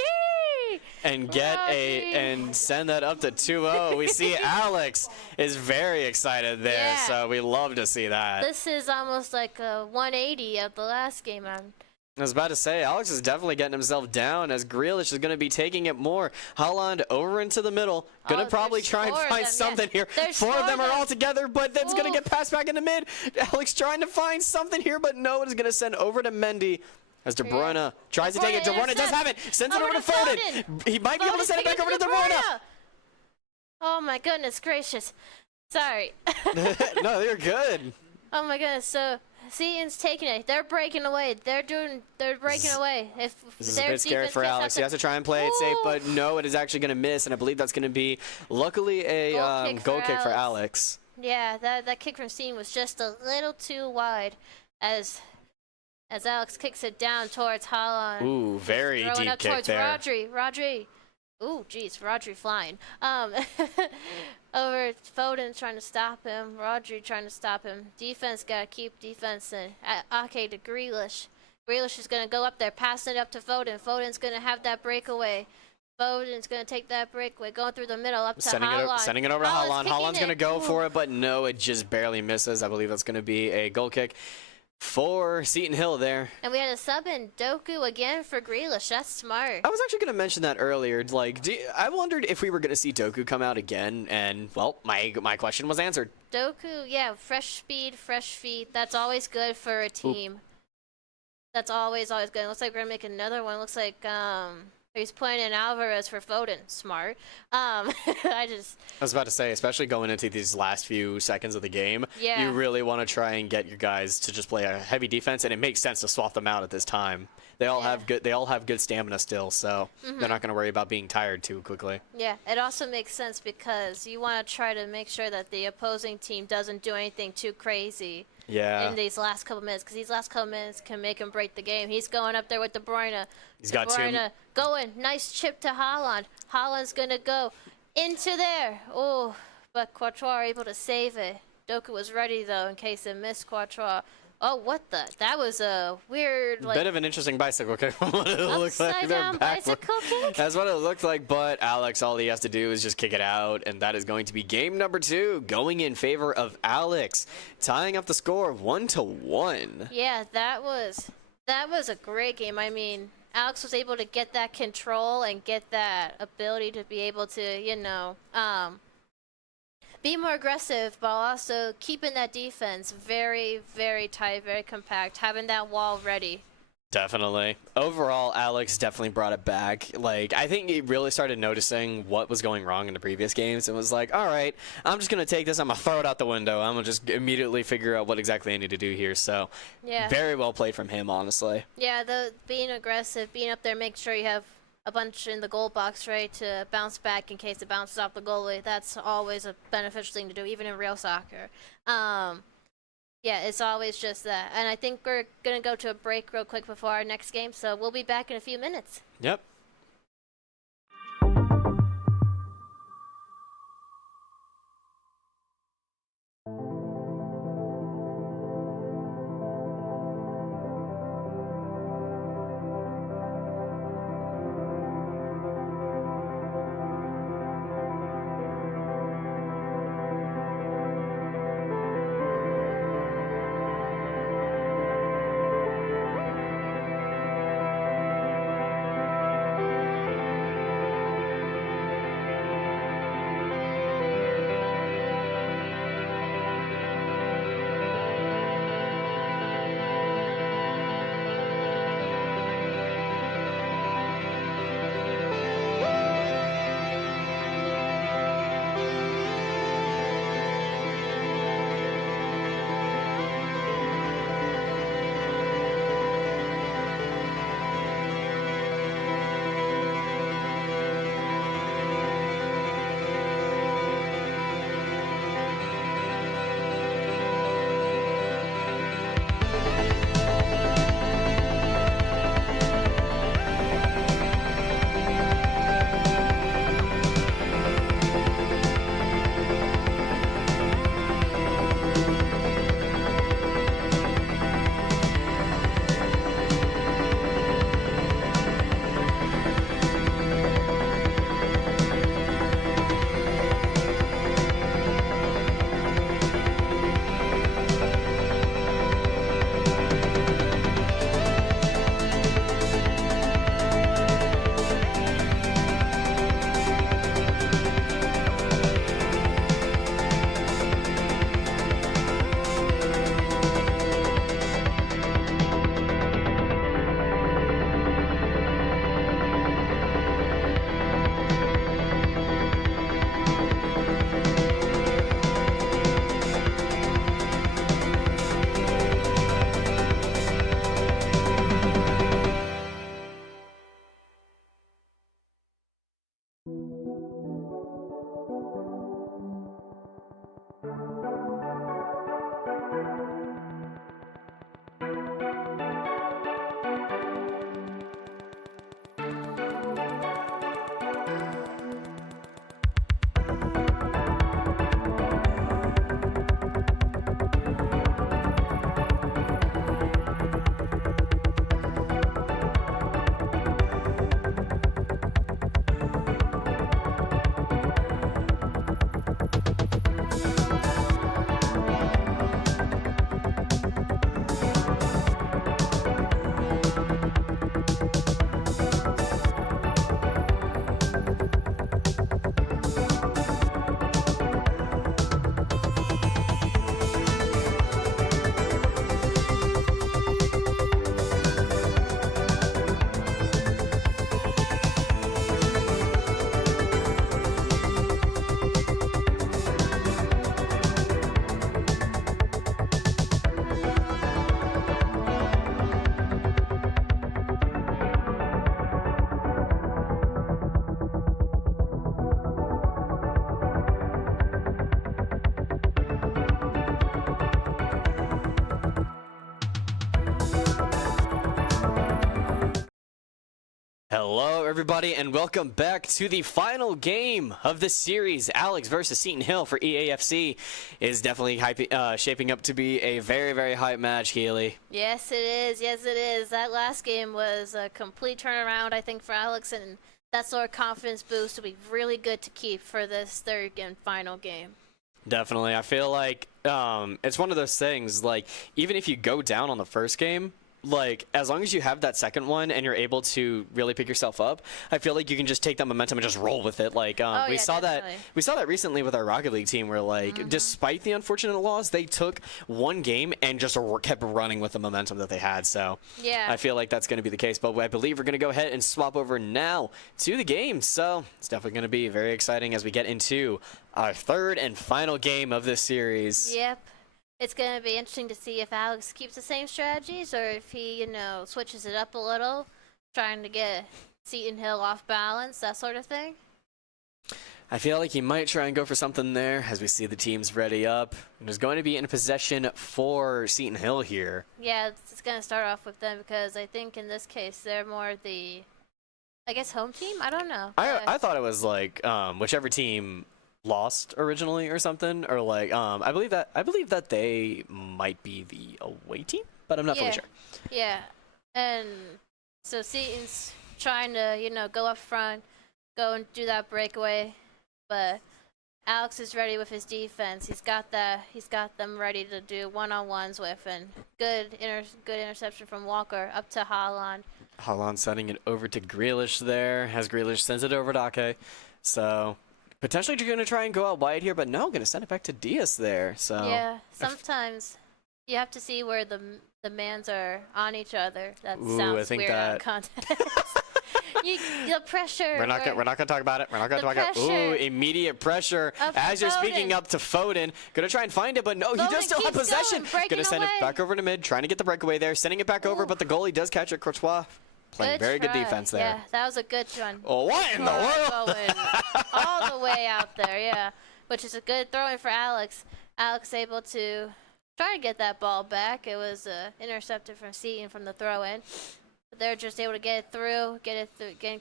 and send that up to 2-0. We see Alex is very excited there, so we love to see that. This is almost like a 180 of the last game. I was about to say, Alex is definitely getting himself down, as Grealish is going to be taking it more. Haaland over into the middle. Going to probably try and find something here. Four of them are all together, but that's going to get passed back into mid. Alex trying to find something here, but no, it is going to send over to Mendy. As De Bruyne tries to take it. De Bruyne does have it. Sends it over to Foden. He might be able to send it back over to De Bruyne. Oh my goodness gracious. Sorry. No, you're good. Oh my goodness. So Seton's taking it. They're breaking away. They're breaking away. If this is a bit scary for Alex. He has to try and play it safe, but no, it is actually going to miss, and I believe that's going to be, luckily, a goal kick for Alex. Yeah, that kick from Seton was just a little too wide, as Alex kicks it down towards Haaland. Ooh, very deep up kick towards there. Rodri. Ooh, jeez, Rodri flying. Over Foden trying to stop him. Rodri trying to stop him. Defense gotta keep defense in. Okay, to Grealish. Grealish is gonna go up there, passing it up to Foden. Foden's gonna have that breakaway. Foden's gonna take that breakaway, going through the middle up to Haaland. Sending it over to Haaland. Haaland's gonna go for it, but no, it just barely misses. I believe that's gonna be a goal kick for Seton Hill there. And we had a sub in Doku again for Grealish. That's smart. I was actually going to mention that earlier. Like, I wondered if we were going to see Doku come out again, and, well, my question was answered. Doku, yeah, fresh speed, fresh feet. That's always good for a team. Oop. That's always good. Looks like we're going to make another one. Looks like he's playing in Alvarez for Foden. Smart. I was about to say, especially going into these last few seconds of the game, you really want to try and get your guys to just play a heavy defense, and it makes sense to swap them out at this time. They all have good stamina still, so they're not going to worry about being tired too quickly. Yeah, it also makes sense because you want to try to make sure that the opposing team doesn't do anything too crazy. Yeah. In these last couple minutes, because these last couple minutes can make him break the game. He's going up there with De Bruyne. He's got two. Going. Nice chip to Haaland. Haaland's going to go into there. Oh, but Courtois able to save it. Doku was ready, though, in case it missed Courtois. Oh, what the? That was a weird, like, Bit of an interesting bicycle kick from what it looked like. upside They're down backward. bicycle kick? That's what it looked like, but Alex, all he has to do is just kick it out, and that is going to be game number 2, going in favor of Alex, tying up the score 1-1. Yeah, that was a great game. I mean, Alex was able to get that control and get that ability to be able to, be more aggressive, but also keeping that defense very, very tight, very compact, having that wall ready. Definitely. Overall, Alex definitely brought it back. Like, I think he really started noticing what was going wrong in the previous games and was like, all right, I'm just going to take this, I'm going to throw it out the window. I'm going to just immediately figure out what exactly I need to do here. So, Yeah. very well played from him, honestly. Yeah, being aggressive, being up there, make sure you have a bunch in the goal box, right, to bounce back in case it bounces off the goalie. That's always a beneficial thing to do, even in real soccer. Yeah, it's always just that. And I think we're going to go to a break real quick before our next game, so we'll be back in a few minutes. Yep. Hello, everybody, and welcome back to the final game of the series. Alex versus Seton Hill for EAFC is definitely shaping up to be a very, very hype match, Keely. Yes, it is. Yes, it is. That last game was a complete turnaround, I think, for Alex, and that sort of confidence boost will be really good to keep for this third and final game. Definitely. I feel like it's one of those things, like, even if you go down on the first game, like, as long as you have that second one and you're able to really pick yourself up, I feel like you can just take that momentum and just roll with it. Like, we saw that recently with our Rocket League team, where like, despite the unfortunate loss, they took one game and just kept running with the momentum that they had. So yeah, I feel like that's going to be the case. But I believe we're going to go ahead and swap over now to the game. So it's definitely going to be very exciting as we get into our third and final game of this series. Yep. It's going to be interesting to see if Alex keeps the same strategies or if he, switches it up a little, trying to get Seton Hill off balance, that sort of thing. I feel like he might try and go for something there as we see the teams ready up. And there's going to be in possession for Seton Hill here. Yeah, it's going to start off with them because I think in this case they're more the, I guess, home team? I don't know. I thought it was like whichever team lost originally or something, or like I believe that they might be the away team, but I'm not fully sure. Yeah, and so Seton's trying to go up front, go and do that breakaway, but Alex is ready with his defense. He's got them ready to do one-on-ones with, and good interception from Walker up to Haaland. Haaland sending it over to Grealish there, as Grealish sends it over to Ake. So potentially going to try and go out wide here, but no, going to send it back to Diaz there. So yeah, sometimes you have to see where the mans are on each other. That sounds weird out of context. The pressure. We're not gonna talk about it. We're not gonna talk about it. Ooh, immediate pressure as you're speaking up to Foden. Gonna try and find it, but no, he does still have possession. Gonna send it back over to mid, trying to get the breakaway there, sending it back over, but the goalie does catch it. Courtois playing very good defense there. Yeah, that was a good one. Oh, what in the world? Going all the way out there, yeah. Which is a good throw-in for Alex. Alex able to try to get that ball back. It was intercepted from Seton from the throw-in. But they're just able to get it through,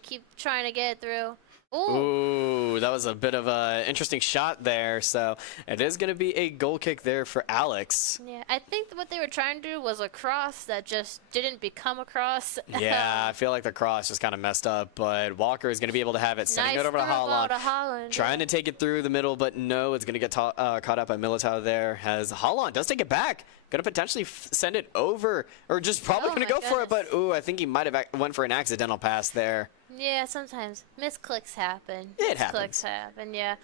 keep trying to get it through. Ooh, that was a bit of an interesting shot there. So it is going to be a goal kick there for Alex. Yeah, I think what they were trying to do was a cross that just didn't become a cross. Yeah, I feel like the cross just kind of messed up, but Walker is going to be able to have it, sending it over to Haaland. Trying to take it through the middle, but no, it's going to get caught up by Militao there, as Haaland does take it back. Going to potentially send it over, or just probably going to go for it, but ooh, I think he might have went for an accidental pass there. Yeah, sometimes misclicks happen. It happens. Misclicks happen, yeah.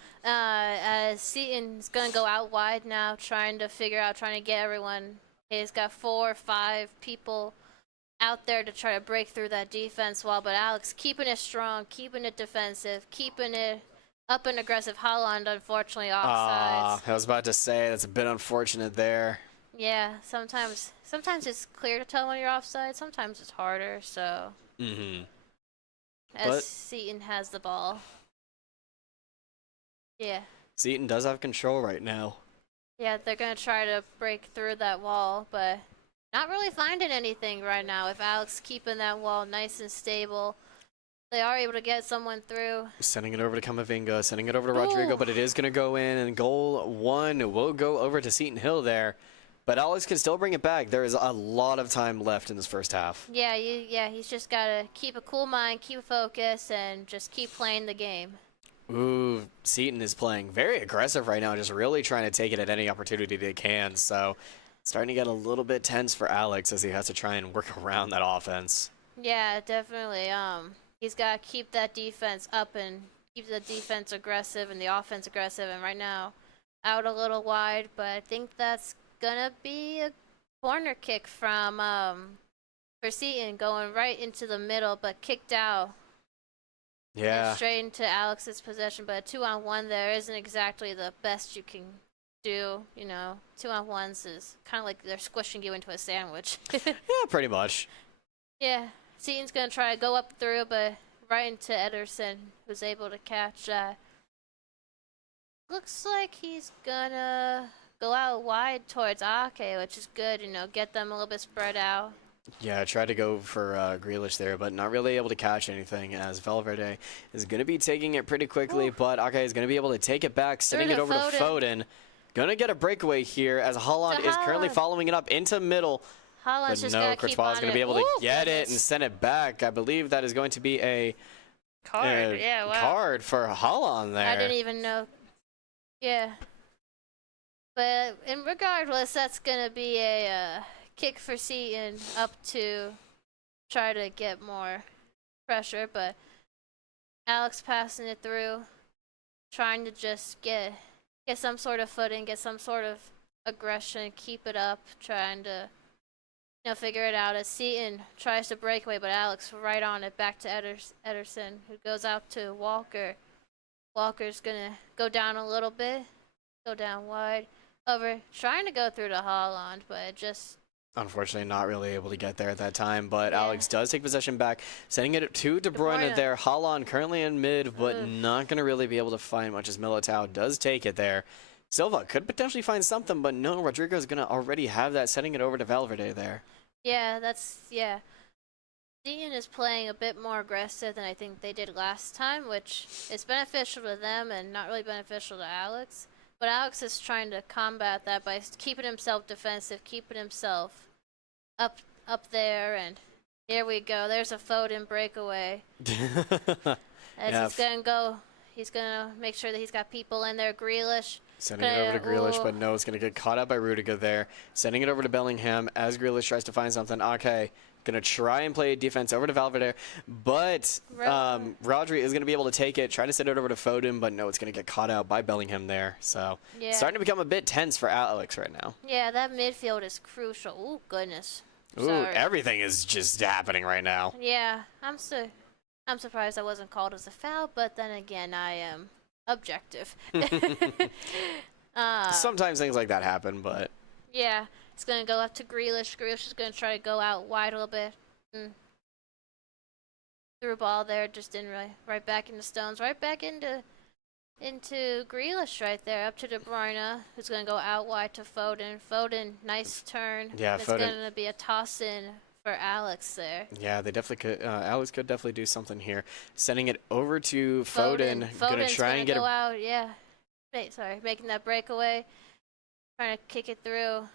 Seton's going to go out wide now, trying to get everyone. He's got 4 or 5 people out there to try to break through that defense wall, but Alex keeping it strong, keeping it defensive, keeping it up and aggressive. Haaland, unfortunately, offsides. I was about to say, that's a bit unfortunate there. Yeah, sometimes it's clear to tell when you're offside. Sometimes it's harder, so. As Seton has the ball. Yeah. Seton does have control right now. Yeah, they're going to try to break through that wall, but not really finding anything right now. If Alex keeping that wall nice and stable, they are able to get someone through. Sending it over to Camavinga, sending it over to Rodrigo, but it is going to go in, and goal 1 will go over to Seton Hill there. But Alex can still bring it back. There is a lot of time left in this first half. Yeah, he's just got to keep a cool mind, keep focus, and just keep playing the game. Ooh, Seton is playing very aggressive right now, just really trying to take it at any opportunity they can. So starting to get a little bit tense for Alex as he has to try and work around that offense. Yeah, definitely. He's got to keep that defense up and keep the defense aggressive and the offense aggressive. And right now, out a little wide, but I think that's gonna be a corner kick from for Seton, going right into the middle, but kicked out. Yeah. And straight into Alex's possession, but a 2-on-1 there isn't exactly the best you can do. 2-on-1s is kind of like they're squishing you into a sandwich. Yeah, pretty much. Yeah, Seton's gonna try to go up through, but right into Ederson, who's able to catch that. Looks like he's gonna go out wide towards Ake, which is good, get them a little bit spread out. Yeah, tried to go for Grealish there, but not really able to catch anything as Valverde is going to be taking it pretty quickly, Ooh. but Ake is going to be able to take it back, sending it over to Foden. Going to get a breakaway here as Haaland is currently following it up into middle. Haaland's But just no, gotta keep Courtois is on going to be it. able to Ooh, get it and goodness. send it back. I believe that is going to be a Card, yeah, wow. card for Haaland there. I didn't even know. Yeah. But regardless, that's gonna be a kick for Seton up to try to get more pressure, but Alex passing it through, trying to just get some sort of footing, get some sort of aggression, keep it up, trying to figure it out as Seton tries to break away, but Alex right on it, back to Ederson, who goes out to Walker. Walker's gonna go down a little bit, go down wide, over, trying to go through to Haaland, but it just... Unfortunately, not really able to get there at that time, but Yeah. Alex does take possession back, sending it to De Bruyne there. Haaland currently in mid, but not going to really be able to find much as Militao does take it there. Silva could potentially find something, but no, Rodrigo's going to already have that, sending it over to Valverde there. Yeah, Seton is playing a bit more aggressive than I think they did last time, which is beneficial to them and not really beneficial to Alex. But Alex is trying to combat that by keeping himself defensive, keeping himself up there, and here we go. There's a Foden breakaway. As he's gonna make sure that he's got people in there. Grealish. Sending it over to Grealish, but no, it's going to get caught up by Rudiger there. Sending it over to Bellingham as Grealish tries to find something. Okay, going to try and play defense over to Valverde, but Rodri is going to be able to take it, try to send it over to Foden, but no, it's going to get caught out by Bellingham there. So starting to become a bit tense for Alex right now. Yeah, that midfield is crucial. Oh, goodness. Ooh, everything is just happening right now. Yeah, I'm surprised I wasn't called as a foul, but then again, I am objective. Sometimes things like that happen, but... Yeah, it's going to go up to Grealish. Grealish is going to try to go out wide a little bit. Threw a ball there, just didn't really. Right back into Stones, right back into Grealish right there, up to De Bruyne, who's going to go out wide to Foden. Foden, nice turn. Yeah, It's going to be a toss-in for Alex there. Yeah, they definitely could. Alex could definitely do something here. Sending it over to Foden. Gonna try and get go out. Yeah. Wait, sorry, making that breakaway, trying to kick it through,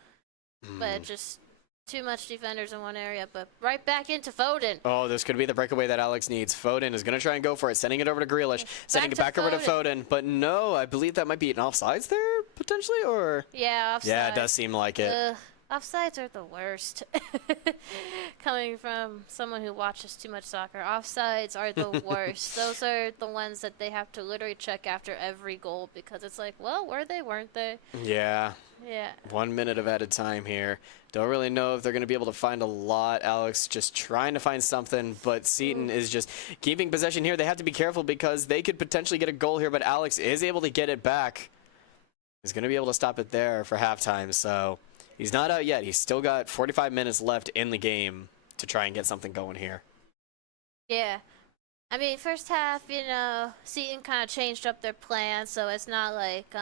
but just too much defenders in one area. But right back into Foden. Oh, this could be the breakaway that Alex needs. Foden is gonna try and go for it, sending it over to Grealish, sending it back over to Foden. But no, I believe that might be an offsides there potentially, or yeah, offsides. Yeah, it does seem like it. Offsides are the worst. Coming from someone who watches too much soccer, offsides are the worst. Those are the ones that they have to literally check after every goal because it's like, well, were they, weren't they? Yeah. Yeah. 1 minute of added time here. Don't really know if they're going to be able to find a lot. Alex just trying to find something, but Seton is just keeping possession here. They have to be careful because they could potentially get a goal here, but Alex is able to get it back. He's going to be able to stop it there for halftime, so... He's not out yet. He's still got 45 minutes left in the game to try and get something going here. Yeah. I mean, first half, Seton kind of changed up their plan, so it's not like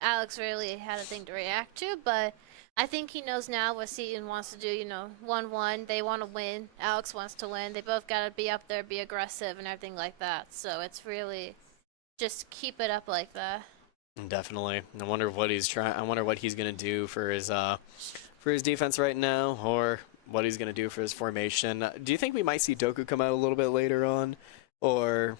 Alex really had a thing to react to, but I think he knows now what Seton wants to do, 1-1. They want to win. Alex wants to win. They both got to be up there, be aggressive, and everything like that. So it's really just keep it up like that. Definitely. I wonder what he's gonna do for his defense right now, or what he's gonna do for his formation. Do you think we might see Doku come out a little bit later on, or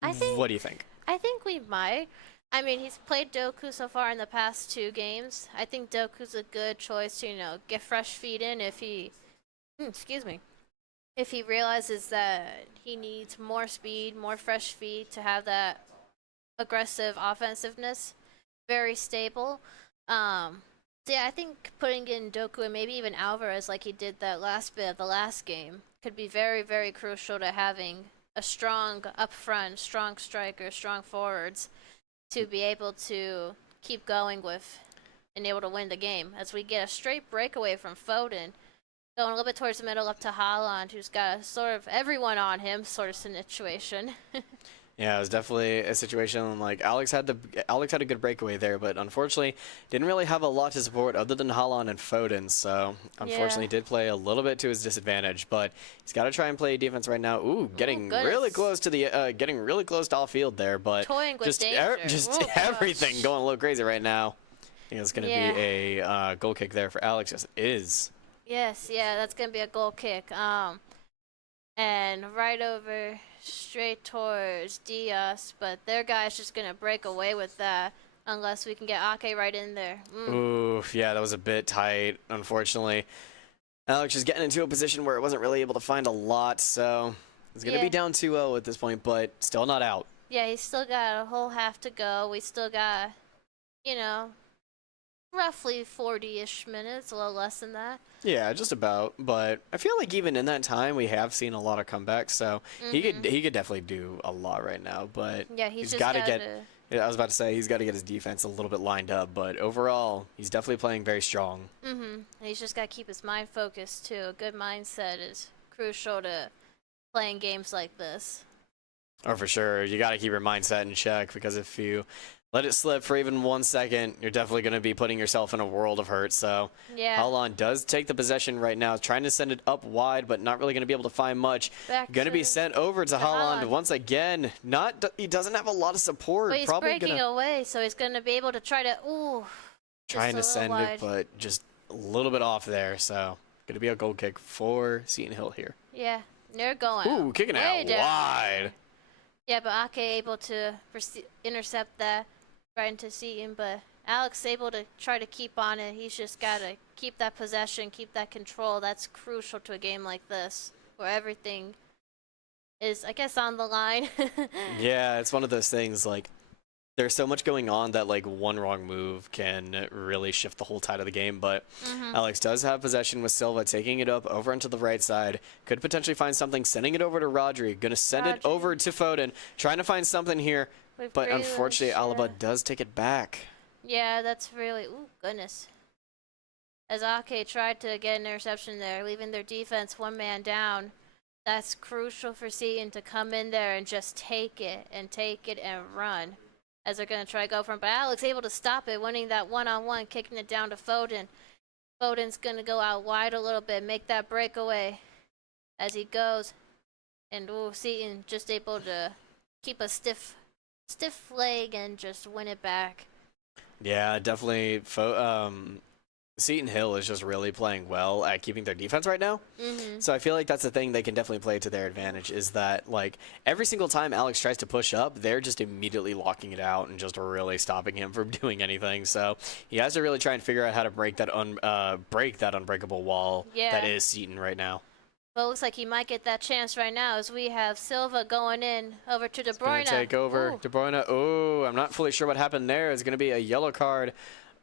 what do you think? I think we might. I mean, he's played Doku so far in the past 2 games. I think Doku's a good choice to get fresh feet in if he, if he realizes that he needs more speed, more fresh feet to have that aggressive offensiveness, very stable. Yeah, I think putting in Doku and maybe even Alvarez like he did that last bit of the last game could be very, very crucial to having a strong up front, strong striker, strong forwards to be able to keep going with and able to win the game. As we get a straight breakaway from Foden, going a little bit towards the middle up to Haaland, who's got sort of everyone on him sort of situation. Yeah, it was definitely a situation like Alex had a good breakaway there, but unfortunately didn't really have a lot to support other than Holland and Foden. So unfortunately Yeah. did play a little bit to his disadvantage, but he's got to try and play defense right now. Ooh, getting really goodness. close to the getting really close to off field there, but Toying with just danger. just Oh, everything gosh. going a little crazy right now. I think it's going to Yeah. be a goal kick there for Alex. Yes, it is. Yes, yeah, that's gonna be a goal kick. And right over straight towards Diaz, but their guy's just gonna break away with that unless we can get Ake right in there. Oof, yeah, that was a bit tight, unfortunately. Alex is getting into a position where it wasn't really able to find a lot, so it's going to be down 2-0 at this point, but still not out. Yeah, he's still got a whole half to go. We still got, you know, roughly 40-ish minutes, a little less than that. Yeah, just about, but I feel like even in that time we have seen a lot of comebacks, so he could definitely do a lot right now, but Yeah, he's just got to gotta- get I was about to say he's got to get his defense a little bit lined up, but overall, he's definitely playing very strong. And he's just got to keep his mind focused too. A good mindset is crucial to playing games like this. Oh, for sure. You got to keep your mindset in check, because if you let it slip for even 1 second, you're definitely going to be putting yourself in a world of hurt. So Yeah. Holland does take the possession right now, trying to send it up wide, but not really going to be able to find much. Going to be sent over to Holland once again. He doesn't have a lot of support. But he's Probably breaking away, so he's going to be able to try to, trying to send it, but just a little bit off there. So going to be a goal kick for Seton Hill here. Yeah, they're going. Ooh, kicking out wide. Yeah, but Ake able to intercept that right into Seton, but Alex able to try to keep on it. He's just got to keep that possession, keep that control. That's crucial to a game like this, where everything is, I guess, on the line. Yeah, it's one of those things, like, there's so much going on that, like, one wrong move can really shift the whole tide of the game, but Alex does have possession with Silva, taking it up over onto the right side. Could potentially find something, sending it over to Rodri. Gonna send it over to Foden, trying to find something here, but unfortunately, Alaba does take it back. Yeah, that's really, goodness. As Ake tried to get an interception there, leaving their defense one man down. That's crucial for Seton to come in there and just take it and run. As they're going to try to go for him. But Alex able to stop it, winning that one-on-one, kicking it down to Foden. Foden's going to go out wide a little bit, make that breakaway as he goes. And Seton just able to keep a stiff leg and just win it back. Yeah, definitely. Seton Hill is just really playing well at keeping their defense right now. So I feel like that's the thing they can definitely play to their advantage, is that, like, every single time Alex tries to push up, they're just immediately locking it out and just really stopping him from doing anything. So he has to really try and figure out how to break that unbreakable wall that is Seton right now. Well, it looks like he might get that chance right now, as we have Silva going in over to De Bruyne. Take over De Bruyne. Oh, I'm not fully sure what happened there. It's going to be a yellow card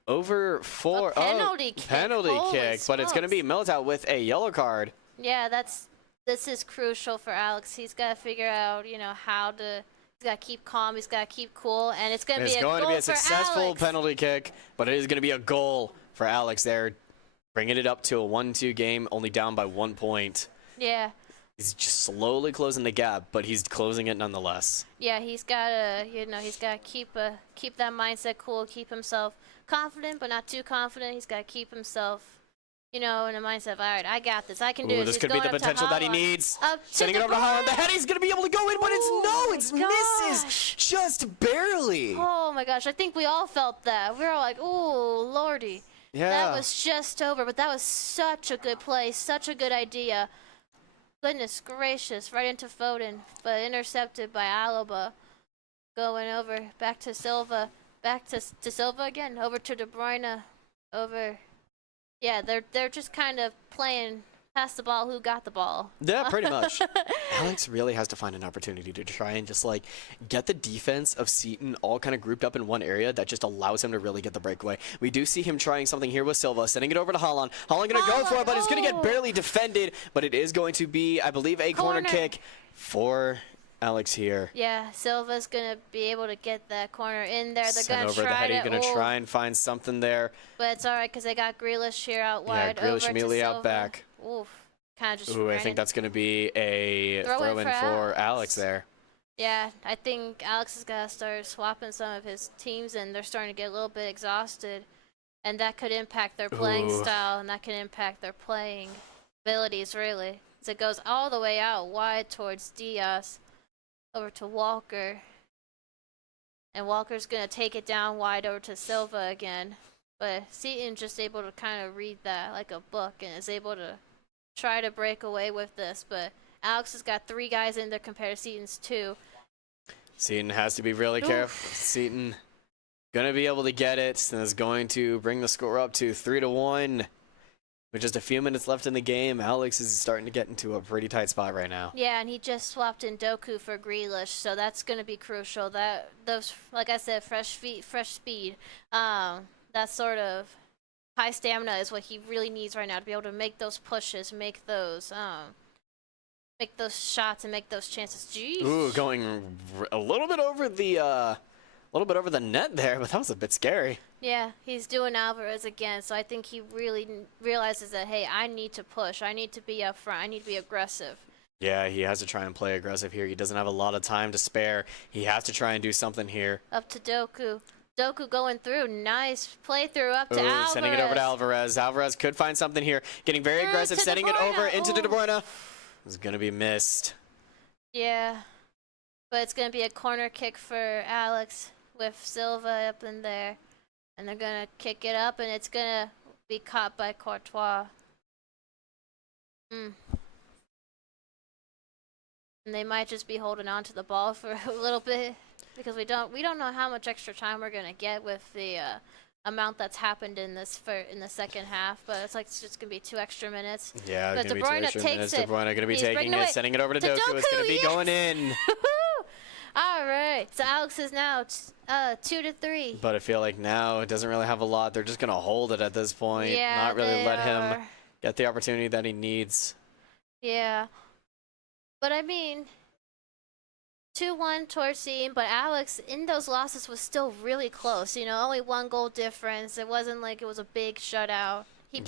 over for a penalty kick. Penalty kick, but it's going to be Militao with a yellow card. Yeah, this is crucial for Alex. He's got to figure out, how to. He's got to keep calm. He's got to keep cool, and it's going to be a goal for Alex. It's going to be a successful penalty kick, but it is going to be a goal for Alex there, bringing it up to a 1-2 game, only down by 1 point. Yeah. He's just slowly closing the gap, but he's closing it nonetheless. Yeah, he's got to, he's got to keep that mindset cool, keep himself confident, but not too confident. He's got to keep himself, in a mindset of, all right, I got this. I can do this. This could be the potential that he needs. Sending it over to Holland. The heading's going to be able to go in, but it misses just barely. Oh, my gosh. I think we all felt that. We were all like, ooh, lordy. Yeah. That was just over, but that was such a good play, such a good idea. Goodness gracious, right into Foden, but intercepted by Alaba. Going over, back to Silva, back to Silva again, over to De Bruyne, over. Yeah, they're just kind of playing pass the ball, who got the ball. Yeah, pretty much. Alex really has to find an opportunity to try and just, like, get the defense of Seton all kind of grouped up in one area that just allows him to really get the breakaway. We do see him trying something here with Silva, sending it over to Holland. Holland going to go for it, but it's going to get barely defended, but it is going to be, I believe, a corner kick for Alex here. Yeah, Silva's going to be able to get that corner in there. They're going to try to try and find something there. But it's all right because they got Grealish here out wide. Yeah, Grealish immediately out back. Oof. Kind of just I think that's going to be a throw-in for Alex there. Yeah, I think Alex is gonna start swapping some of his teams, and they're starting to get a little bit exhausted, and that could impact their playing Ooh. style, and that can impact their playing abilities really. So it goes all the way out wide towards Diaz, over to Walker, and Walker's gonna take it down wide over to Silva again. But Seton just able to kind of read that like a book and is able to try to break away with this. But Alex has got 3 guys in there compared to Seton's 2. Seton has to be really careful. Seton gonna be able to get it, and is going to bring the score up to 3-1. With just a few minutes left in the game, Alex is starting to get into a pretty tight spot right now. Yeah, and he just swapped in Doku for Grealish, so that's going to be crucial. That those, like I said, fresh feet, fresh speed. That sort of high stamina is what he really needs right now to be able to make those pushes, make those shots, and make those chances. Jeez. Ooh, going a little bit over the net there, but that was a bit scary. Yeah, he's doing Alvarez again, so I think he really realizes that, hey, I need to push. I need to be up front. I need to be aggressive. Yeah, he has to try and play aggressive here. He doesn't have a lot of time to spare. He has to try and do something here. Up to Doku. Doku going through. Nice playthrough up to Alvarez. Sending it over to Alvarez. Alvarez could find something here. Getting very aggressive, setting it over into De Bruyne. It's going to be missed. Yeah, but it's going to be a corner kick for Alex with Silva up in there. And they're going to kick it up, and it's going to be caught by Courtois. And they might just be holding on to the ball for a little bit because we don't know how much extra time we're going to get with the amount that's happened in the second half, but it's just going to be 2 extra minutes. Yeah, it's going to be 2 extra minutes. De Bruyne going to be taking it, sending it over to Doku. It's going to be going in. All right, so Alex is now 2-3. But I feel like now it doesn't really have a lot. They're just going to hold it at this point. Yeah, not really let him get the opportunity that he needs. Yeah. But I mean, 2-1 towards team, but Alex in those losses was still really close. You know, only 1 goal difference. It wasn't like it was a big shutout. He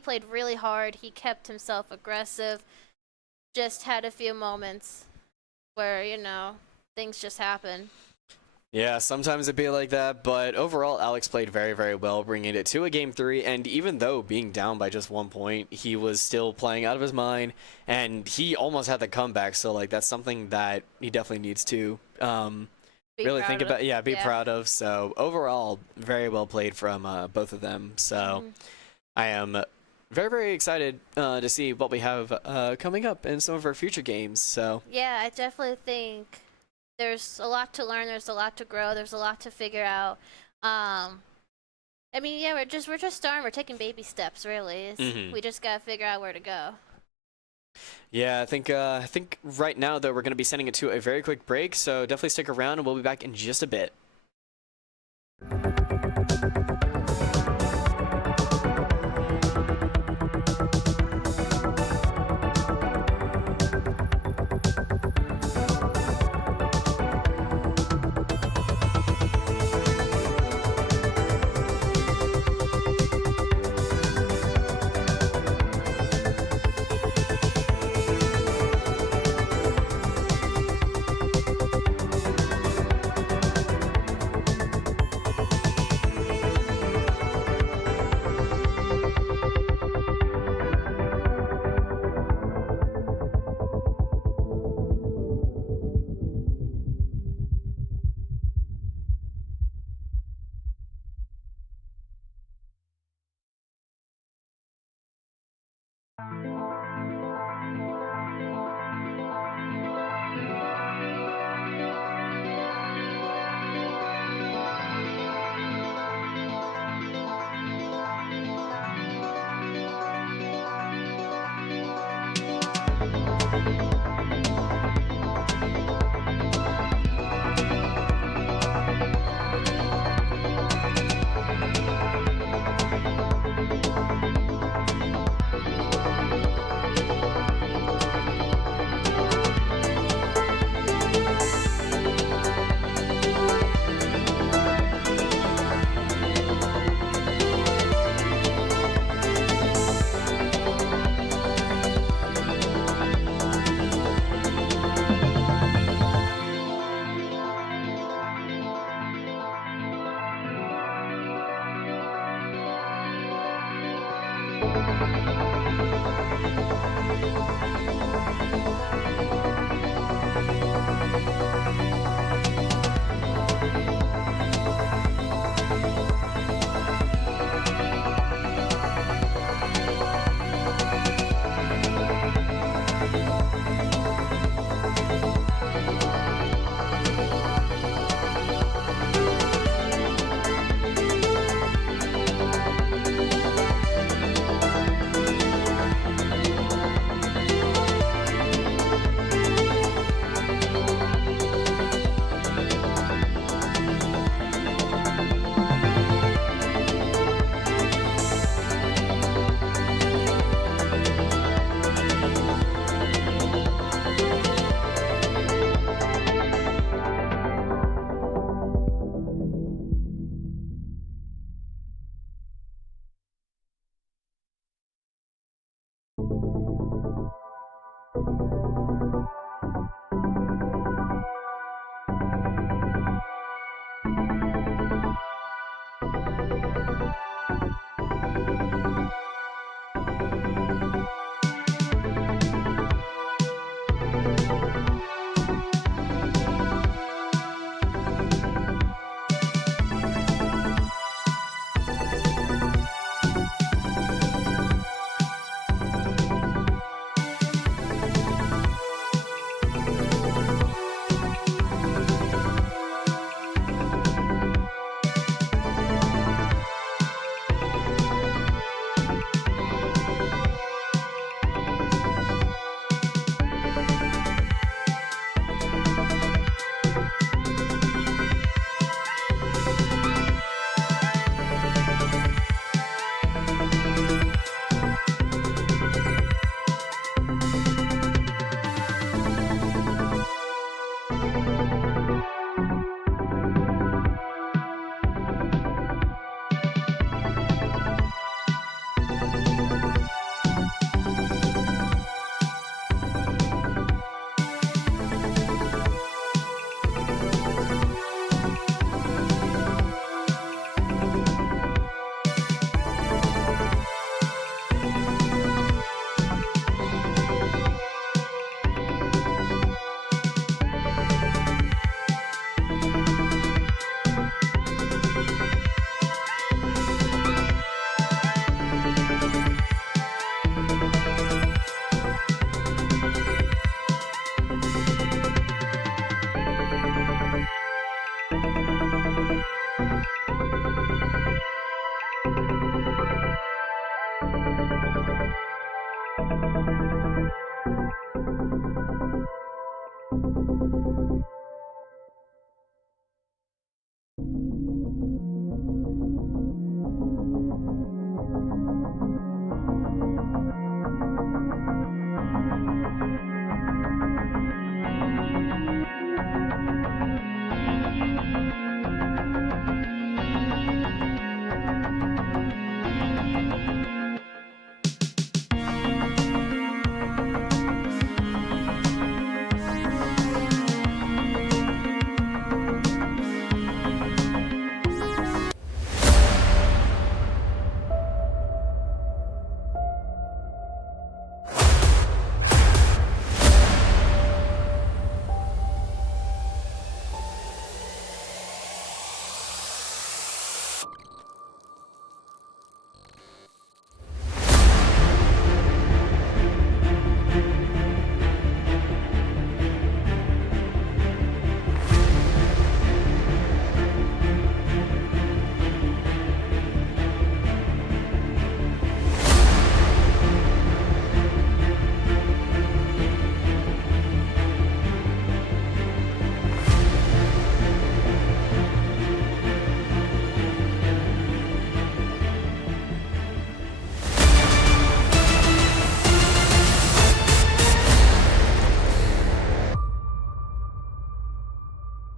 played really hard. He kept himself aggressive. Just had a few moments where, you know, things just happen. Yeah, sometimes it'd be like that, but overall, Alex played very, very well, bringing it to a game 3, and even though being down by just 1 point, he was still playing out of his mind, and he almost had the comeback, so, like, that's something that he definitely needs to really think about. Yeah, be proud of. So, overall, very well played from both of them. So, I am very, very excited to see what we have coming up in some of our future games. So, yeah, I definitely think there's a lot to learn. There's a lot to grow. There's a lot to figure out. I mean, yeah, we're just starting. We're taking baby steps, really. We just gotta figure out where to go. Yeah, I think right now though we're gonna be sending it to a very quick break. So definitely stick around, and we'll be back in just a bit.